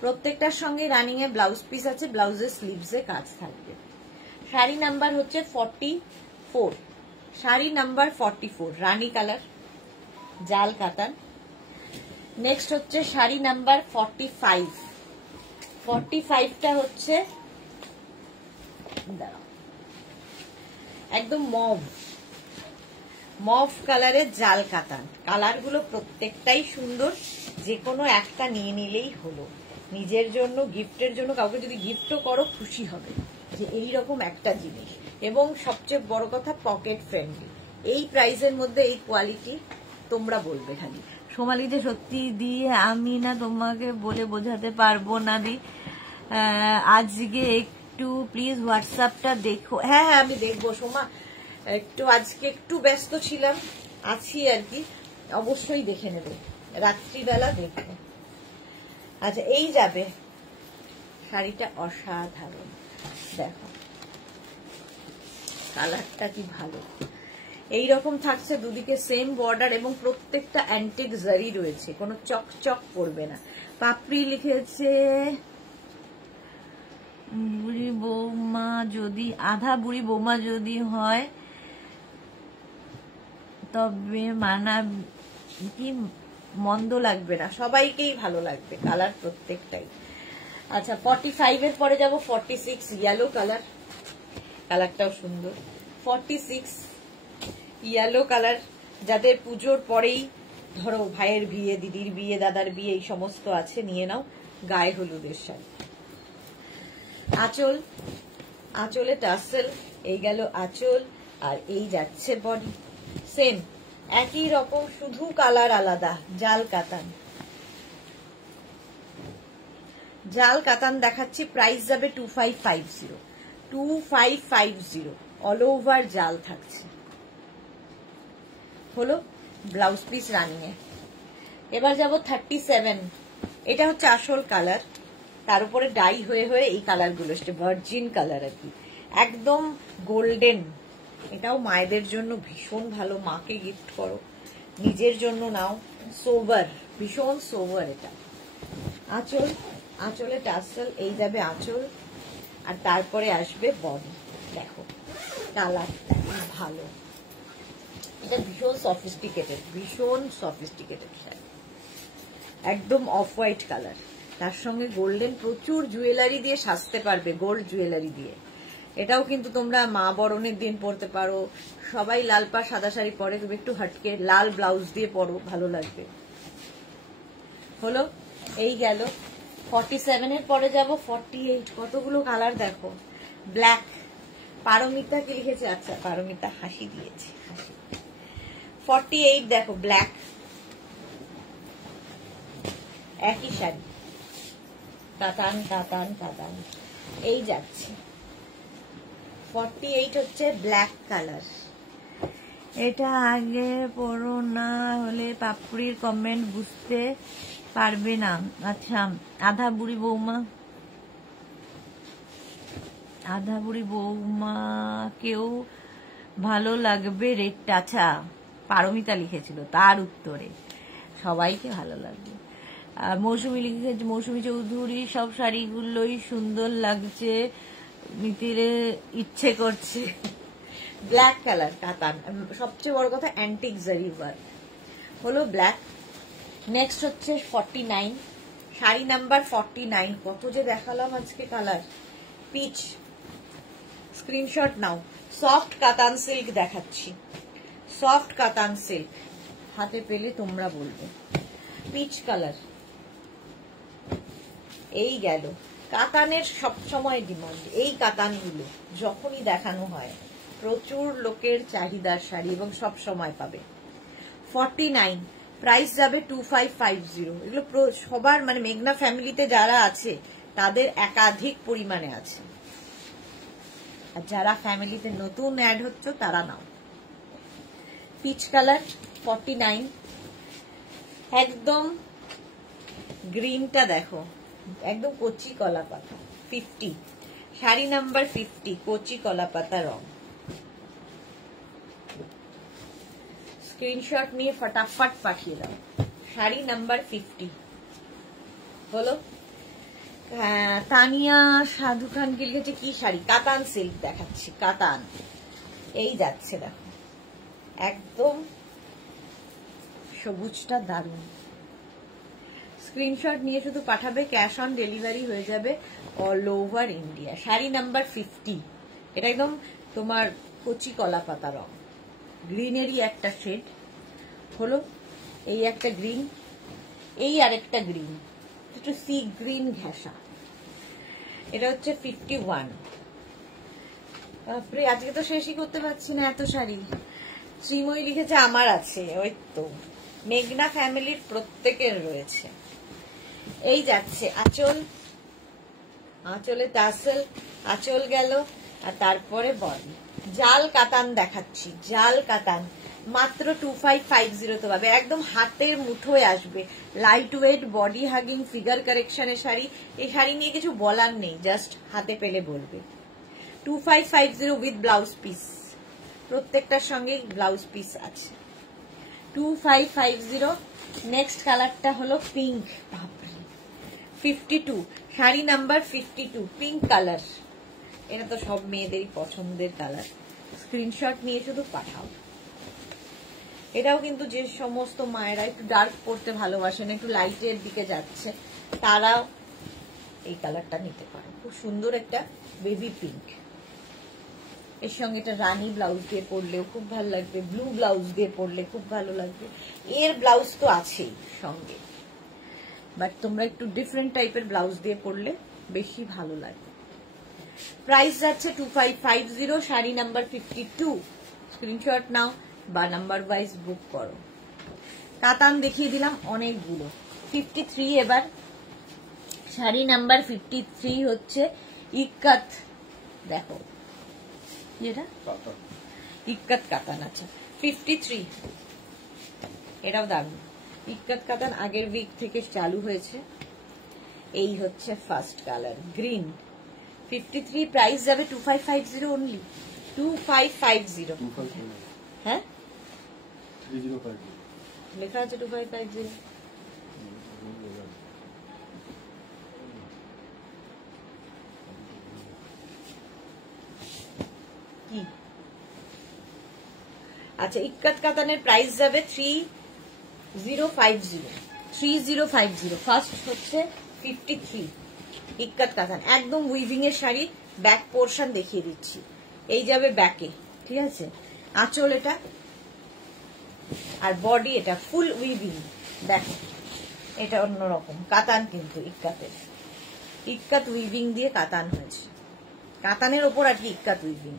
প্রত্যেকটার সঙ্গে রানিং এ ব্লাউজ পিস আছে, ব্লাউজের স্লিভসে কাজ থাকবে। শাড়ি নাম্বার হচ্ছে 44, শাড়ি নাম্বার 44 রানী কালার জাল কাতান। নেক্সট হচ্ছে শাড়ি নাম্বার 45, 45টা হচ্ছে একদম মভ, মভ কালারের জাল কাতান। কালারগুলো প্রত্যেকটাই সুন্দর, যে কোনো একটা নিয়ে নিলেই হলো। নিজের জন্য, গিফটের জন্য, কাউকে যদি গিফটও করো খুশি হবে যে এইরকম একটা জিনিস। এবং সবচেয়ে বড় কথা পকেট ফ্রেন্ডলি, এই প্রাইসের মধ্যে এই কোয়ালিটি তোমরা বলবে খালি সোমালি যে সত্যি দিয়ে আমি না তোমাকে বলে বোঝাতে পারবো না দি, আজকে একটু প্লিজ হোয়াটসঅ্যাপটা দেখো। হ্যাঁ হ্যাঁ আমি দেখবো সোমা, একটু আজকে একটু ব্যস্ত ছিলাম, আছি আর কি, অবশ্যই দেখে নেবে, রাত্রিবেলা দেখবো। আচ্ছা এই যাবে শাড়িটা, অসাধারণ, দেখো কালারটা কি ভালো। এইরকম থাকছে, দুদিকে সেম বর্ডার এবং প্রত্যেকটা অ্যান্টিক জারি রয়েছে, কোনো চকচক করবে না। পাপড়ি লিখেছে বুড়ি বৌমা যদি, আধা বুড়ি বৌমা যদি হয় তবে মানা কি মন্দ লাগবে না, সবাইকেই ভালো লাগবে, কালার প্রত্যেকটাই। আচ্ছা 45 এর পরে যাব 46, ইয়েলো কালার, কালারটাও সুন্দর। 46 ইয়েলো কালার, যাদের পুজোর পরেই ধরো ভাইয়ের বিয়ে, দিদির বিয়ে, দাদার বিয়ে, এই সমস্ত আছে নিয়ে নাও। গায়ে হলুদের শাড়ি। আঁচল, আঁচলে টাসেল, এই গেল আঁচল, আর এই যাচ্ছে বডি। সেম একই রকম, শুধু কালার আলাদা। জাল কাতান, জাল কাতান দেখাচ্ছি। প্রাইস যাবে 2550, 2550, অল ওভার জাল থাকছে। হলো ব্লাউজ পিস রানিং এ। এবার যাব 37। এটা হচ্ছে আসল কালার, তার উপরে ডাই হয়ে হয়ে এই কালার গুলো এসছে, ভার্জিন কালার আর কি, একদম গোল্ডেন। এটাও মায়েদের জন্য ভীষণ ভালো, মাকে গিফট করো, নিজের জন্য নাও। সোবার, ভীষণ সোবার এটা। আঁচল, আঁচলে টাসেল, এই যাবে আঁচল, আর তারপরে আসবে বডি। দেখো কালারটা ভালো, এটা ভীষণ সফিস্টিকেটেড, ভীষণ সফিস্টিকেটেড শাড়ি, একদম অফ হোয়াইট কালার, তার সঙ্গে গোল্ডেন, প্রচুর জুয়েলারি দিয়ে সাজতে পারবে, গোল্ড জুয়েলারি দিয়ে। এটাও কিন্তু তোমরা মা বরণের দিন পরতে পারো। সবাই লাল পা সাদা শাড়ি পরে, তুমি একটু হাটকে লাল ব্লাউজ দিয়ে পরো, ভালো লাগবে। হলো, এই গেল 47 এর পরে যাব 48। কতগুলো কালার দেখো। ব্ল্যাক, পারমিতা কি লিখেছে? আচ্ছা, পারমিতা হাসি দিয়েছে, হাসি। 48 দেখো, ব্ল্যাক, একই শাড়ি, কাতান কাতান কাতান, এই যাচ্ছে। 48 হচ্ছে ব্ল্যাক কালার। এটা আগে পড়ো না হলে পাপড়ির কমেন্ট বুঝতে পারবে না। আচ্ছা, আধা বুড়ি বৌমা, আধা বুড়ি বৌমা কেউ ভালো লাগবে রেটটা? আচ্ছা, পারমিতা লিখেছিল, তার উত্তরে সবাইকে ভালো লাগবে। মৌসুমী লিখেছে, মৌসুমী চৌধুরী, সব শাড়িগুলোই সুন্দর লাগছে, মিতিরে ইচ্ছে করছে। ব্ল্যাক কালার কাতান, সবচেয়ে বড় কথা অ্যান্টিক জারি ওয়ার্ক। হলো ব্ল্যাক। নেক্সট হচ্ছে 49, শাড়ি নাম্বার 49। কত যে দেখালাম আজকে কালার। পিচ, স্ক্রিনশট নাও। সফট কাতান সিল্ক দেখাচ্ছি, সফট কাতান সিল্ক, হাতে পেলে তোমরা বলবে। পিচ কালার, এই গেল। কাতানের সবসময় ডিমান্ড, এই কাতানগুলো যখনই দেখানো হয় প্রচুর লোকের চাহিদার শাড়ি, এবং সব সময় পাবে। 49, প্রাইস যাবে 2550। এগুলো সবার, মানে মেঘনা ফ্যামিলিতে যারা আছে তাদের একাধিক পরিমাণে আছে, আর যারা ফ্যামিলিতে নতুন অ্যাড হচ্ছে তারা নাও। পিচ কালার 49, একদম গ্রিনটা দেখো, একদম কচি কলা পাতা। 50, শাড়ি নাম্বার 50, কচি কলা পাতা রং। স্ক্রিনশট নিয়ে ফটাফট পাঠিয়ে দাও। শাড়ি নাম্বার 50 হলো। তানিয়া সাধু খান কি লিখেছে? কি শাড়ি? কাতান সিল্ক দেখাচ্ছি, কাতান, এই যাচ্ছে দেখো, একদম সবুজটা দারুণ। স্ক্রিনশট নিয়ে শুধু পাঠাবে, ক্যাশ অন ডেলিভারি হয়ে যাবে all over India. Sari number 50, এটা একদম তোমার কচি কলা পাতা রং, গ্রিনেরই একটা শেড। হলো, এই একটা গ্রিন, এই আরেকটা গ্রিন, একটু সি গ্রিন ঘেঁষা। এটা হচ্ছে 51। আজকে তো শেষই করতে পারছি না এত শাড়ি। শ্রীময়ী লিখেছে আমার আছে, ওই তো মেঘনা ফ্যামিলির প্রত্যেকের রয়েছে। এই যাচ্ছে আঁচল, আঁচলে টাসেল, আঁচল গেল, আর তারপরে বডি। জাল কাতান দেখাচ্ছি, জাল কাতান মাত্র 2550 তো পাবে, একদম হাতের মুঠোয় আসবে। Light weight, body hugging, figure কারেকশনের শাড়ি। এই শাড়ি নিয়ে কিছু বলার নেই, জাস্ট হাতে পেলে বলবে। 2550 উইথ ব্লাউজ পিস, প্রত্যেকটার সঙ্গে ব্লাউজ পিস আছে। 2550। নেক্সট কালারটা হলো pink, 52, sari number 52, pink colour. এটা তো সব মেয়েদেরই পছন্দের কালার। স্ক্রিনশট নিয়ে শুধু পাঠাও। এটাও কিন্তু যে সমস্ত মায়েরা একটু ডার্ক পরতে ভালোবাসেন, একটু লাইটের দিকে যাচ্ছে, তারাও এই কালারটা নিতে পারো। খুব সুন্দর একটা বেবি পিঙ্ক। এর সঙ্গে এটা রানী ব্লাউজ দিয়ে পরলেও খুব ভালো লাগবে, ব্লু ব্লাউজ দিয়ে পরলে খুব ভালো লাগবে। এর ব্লাউজ তো আছেই সঙ্গে। বাট তোমরা একটু ডিফারেন্ট টাইপের ব্লাউজ দিয়ে পরলে বেশি ভালো লাগবে। প্রাইস যাচ্ছে 2550, শাড়ি নাম্বার 52। স্ক্রিনশট নাও বা নাম্বার ওয়াইজ বুক করো। কাতান দেখিয়ে দিলাম অনেকগুলো। 53 এবার শাড়ি নাম্বার 53 হচ্ছে ইক্কাত। দেখো যেটা ইক্কাত কাতান। আচ্ছা 53 এটাও দারুণ। ইক্কাত কাতান আগের উইক থেকে চালু হয়েছে। এই হচ্ছে ফার্স্ট কালার গ্রিন। 53 প্রাইস যাবে 2550 অনলি। 2550। হ্যাঁ লেখা আছে 2550। কি আচ্ছা ইক্কাত কাতানের প্রাইস যাবে 3050। ফার্স্ট হচ্ছে 53 ইক্কাত কাতান, একদম উইভিং এর শাড়ি। ব্যাক পোর্শন দেখিয়ে দিচ্ছি, এই যাবে ব্যাকে, ঠিক আছে। আঁচল এটা আর বডি এটা ফুল উইভিং। দেখো এটা অন্যরকম কাতান, কিন্তু ইক্কাতের ইক্কাত উইভিং দিয়ে কাতান হয়েছে। কাতানের ওপর আর কি ইক্কাত উইভিং।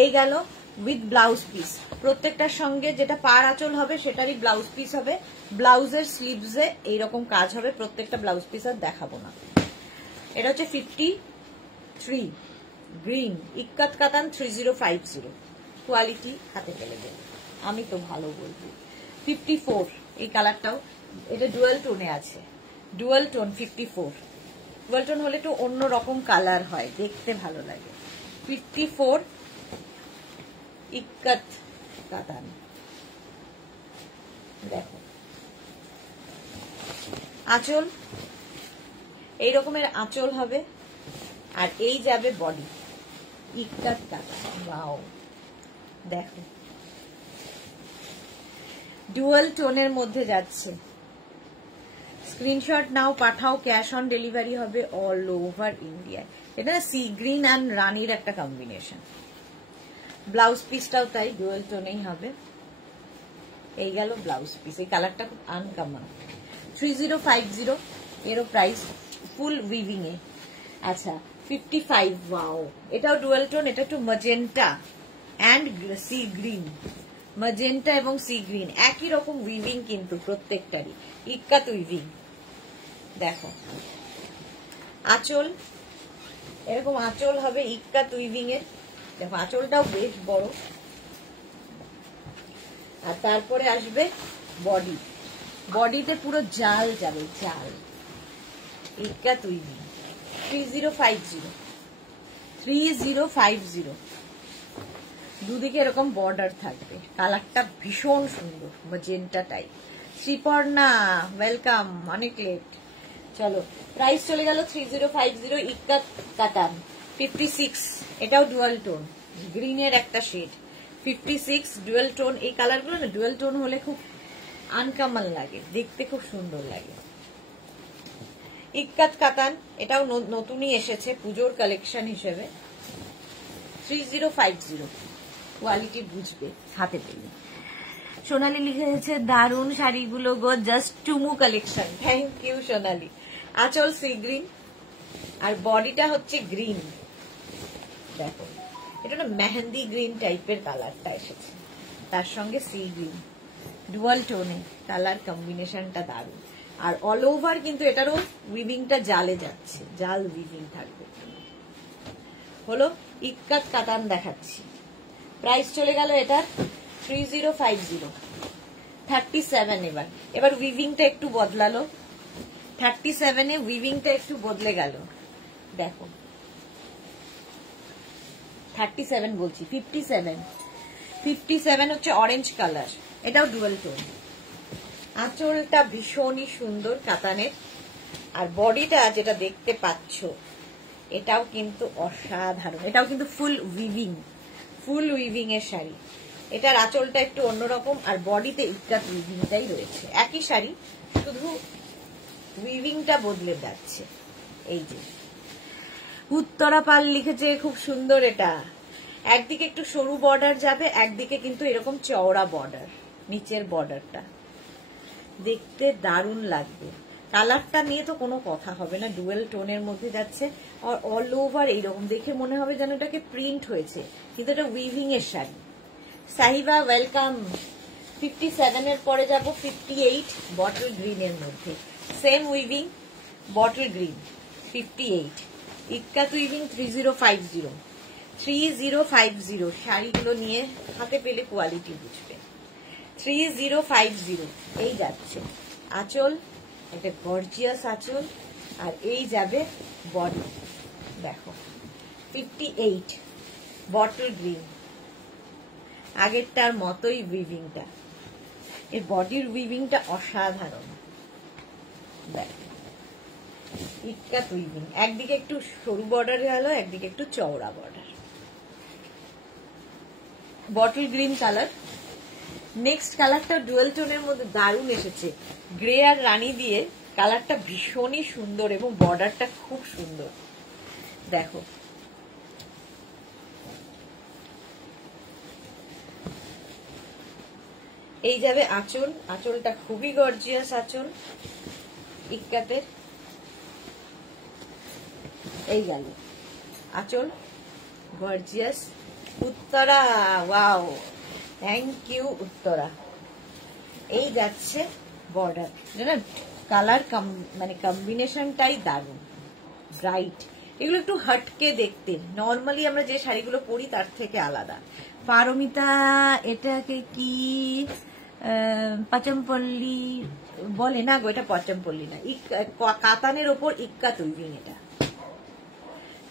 এই গেল উইথ ব্লাউজ পিস। প্রত্যেকটার সঙ্গে যেটা পার আঁচল হবে সেটারই ব্লাউজ পিস হবে। ব্লাউজের স্লিভসে এইরকম কাজ হবে। প্রত্যেকটা ব্লাউজ পিস আর দেখাবো না। এটা হচ্ছে 53 গ্রিন ইক্কাত কাতান 3050। কোয়ালিটি হাতে পেলে দেবে, আমি তো ভালো বলবো। 54 এই কালারটাও, এটা ডুয়াল টোনে আছে। Dual tone 54। ডুয়াল টোন হলে একটু অন্যরকম কালার হয়, দেখতে ভালো লাগে। 54 ইক্কাত কাতান। দেখো আঁচল এই রকমের আঁচল হবে, আর এই যাবে বডি ইক্কাত কাতান। ওয়াও দেখো ডুয়াল টোনের মধ্যে যাচ্ছে। স্ক্রিনশট নাও, পাঠাও। ক্যাশ অন ডেলিভারি হবে অল ওভার ইন্ডিয়া। এটা সি গ্রিন অ্যান্ড রানির একটা কম্বিনেশন। ব্লাউজ পিসটাও তাই ডুয়াল টোনেই হবে। এই গেল ব্লাউজ পিস। এই কালারটা খুব আনকমন। 3050 এরও প্রাইস ফুল উইভিং এ। আচ্ছা 55 ওয়াও, এটাও ডুয়াল টোন। এটা একটু magenta and sea green. Magenta এবং সি গ্রিন একই রকম উইভিং, কিন্তু প্রত্যেকটারই ইক্কাত উইভিং। দেখো আঁচল এরকম আঁচল হবে ইক্কাত উইভিং এর। দেখো আঁচলটাও বেশ বড়। আর তারপরে আসবে বডি। বডিতে পুরো জাল যাবে, জাল ইক্কাত উইভিং। 3050 দুদিকে এরকম বর্ডার থাকবে। কালারটা ভীষণ সুন্দর, ম্যাজেন্টা টাইপ। শ্রীপর্ণা ওয়েলকাম, অনেক লেট। চলো প্রাইস চলে গেল 3050 ইক্কাত কাতান। 56 এটাও ডুয়াল টোন, গ্রিনের একটা শেড। 56 dual tone. এই কালারগুলো না ডুয়াল টোন হলে খুব আনকমন লাগে, দেখতে খুব সুন্দর লাগে। ইক্কাত কাতান এটাও নতুনই এসেছে পুজোর কালেকশন হিসেবে। 3050 কোয়ালিটি বুঝবে হাতে পেলে। সোনালি লিখেছে দারুন শাড়িগুলো গো, জাস্ট টুমু কালেকশন। থ্যাংক ইউ সোনালি। আঁচল সি গ্রিন আর বডিটা হচ্ছে গ্রিন। দেখো এটা না মেহেন্দি গ্রিন টাইপের কালারটা এসেছে, তার সঙ্গে সি গ্রিন ডুয়াল টোনে। কালার কম্বিনেশনটা দারুন। আর অল ওভার কিন্তু এটারও উইভিংটা জালে যাচ্ছে, জাল উইভিং থাকবে। হলো ইক্কাত কাতান দেখাচ্ছি। প্রাইস চলে গেল এটার 3050। 37 এবার উইভিংটা একটু বদলালো। 37 উইভিংটা একটু বদলে গেল। দেখো 37 বলছি, 57 হচ্ছে অরেঞ্জ কালার। এটাও ডুয়াল টোন। আঁচলটা ভীষণই সুন্দর কাতানের, আর বডিটা যেটা দেখতে পাচ্ছ এটাও কিন্তু অসাধারণ। এটাও কিন্তু ফুল উইভিং এর শাড়ি। এটার আঁচলটা একটু অন্যরকম, আর বডিতে ইক্কাত উইভিংটাই রয়েছে। একই শাড়ি, শুধু উইভিংটা বদলে যাচ্ছে। এই যে উত্তরা পাল লিখেছে খুব সুন্দর। এটা একদিকে একটু সরু বর্ডার যাবে, একদিকে কিন্তু এরকম চওড়া বর্ডার। নিচের বর্ডারটা দেখতে দারুণ লাগবে। কালারটা নিয়ে তো কোনো কথা হবে না, ডুয়েল টোনের মধ্যে যাচ্ছে। আর অল ওভার এইরকম দেখে মনে হবে যেন এটাকে প্রিন্ট হয়েছে, কিন্তু এটা উইভিং এর শাড়ি। সাহিবা ওয়েলকাম। 57 এর পরে যাব 58 বটল গ্রিন এর মধ্যে, সেম উইভিং বটল গ্রিন 58 ইক্কাত উইভিং 3050 শাড়িগুলো নিয়ে হাতে পেলে কোয়ালিটি বুঝবে। 3050 এই যাচ্ছে আঁচল, একটা গর্জিয়াস আঁচল, আর এই যাবে বডি। দেখো 58 বটল গ্রিন, আগেরটার মতোই উইভিংটা, এর বডির উইভিংটা অসাধারণ। দেখ ইক্কাত উইভিং, একদিকে একটু সরু বর্ডার গেল, একদিকে একটু চওড়া border, bottle green colour. Next কালারটা ডুয়েল টোনের মধ্যে দারুণ এসেছে, গ্রে আর রানী দিয়ে, কালারটা ভীষণই সুন্দর এবং বর্ডারটা খুব সুন্দর। দেখো এই যাবে আঁচল, আঁচলটা খুবই গর্জিয়াস আঁচল ইক্কাতের। এই গেল আঁচল gorgeous. Uttara, wow thank you Uttara. এই যাচ্ছে বর্ডার, জানেন কালার মানে কম্বিনেশনটাই দারুণ, ব্রাইট। এগুলো একটু হটকে দেখতে, নর্মালি আমরা যে শাড়িগুলো পরি তার থেকে আলাদা। পারমিতা এটাকে কি পাচমপল্লী বলে না গো, এটা পচমপল্লী না, কাতানের ওপর ইক্কাত উইভিং এটা।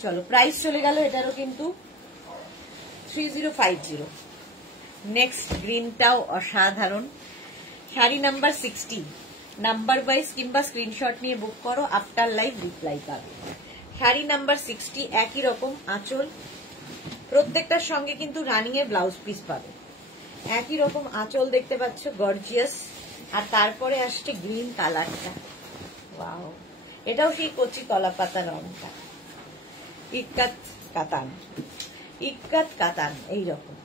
চলো প্রাইস চলে গেল এটারও কিন্তু 3050। নেক্সট গ্রিনটাও অসাধারণ, শাড়ি নাম্বার 60, নাম্বার ওয়াইজ কিংবা স্ক্রিনশট নিয়ে বুক করো, আফটার লাইভ রিপ্লাই পাবে। শাড়ি নাম্বার 60, একই রকম আঁচল, প্রত্যেকটার সঙ্গে কিন্তু রানিং এর ব্লাউজ পিস পাবে। একই রকম আঁচল দেখতে পাচ্ছ গর্জিয়াস, আর তারপরে আসছে গ্রিন কালারটা, ওয়াও এটাও সেই কচি কলা পাতা রংটা, ইক্কাত কাতান, ইক্কাত কাতান এইরকম।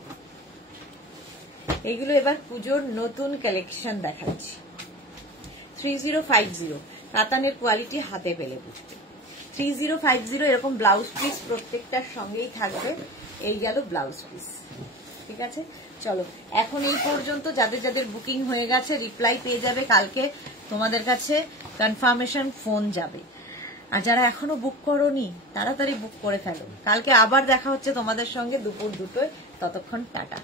এইগুলো এবার পুজোর নতুন কালেকশন দেখাচ্ছি। 3050 কাতানের কোয়ালিটি হাতে পেলে বুঝবে। 3050 এরকম ব্লাউজ পিস প্রত্যেকটার সঙ্গেই থাকবে। এই গেল ব্লাউজ পিস, ঠিক আছে। চলো এখন এই পর্যন্ত, যাদের যাদের বুকিং হয়ে গেছে রিপ্লাই পেয়ে যাবে, কালকে তোমাদের কাছে কনফার্মেশন ফোন যাবে। আর যারা এখনো বুক করোনি তাড়াতাড়ি বুক করে ফেলো, কালকে আবার দেখা হচ্ছে তোমাদের সঙ্গে দুপুর 2টোয়। ততক্ষণ টাটা।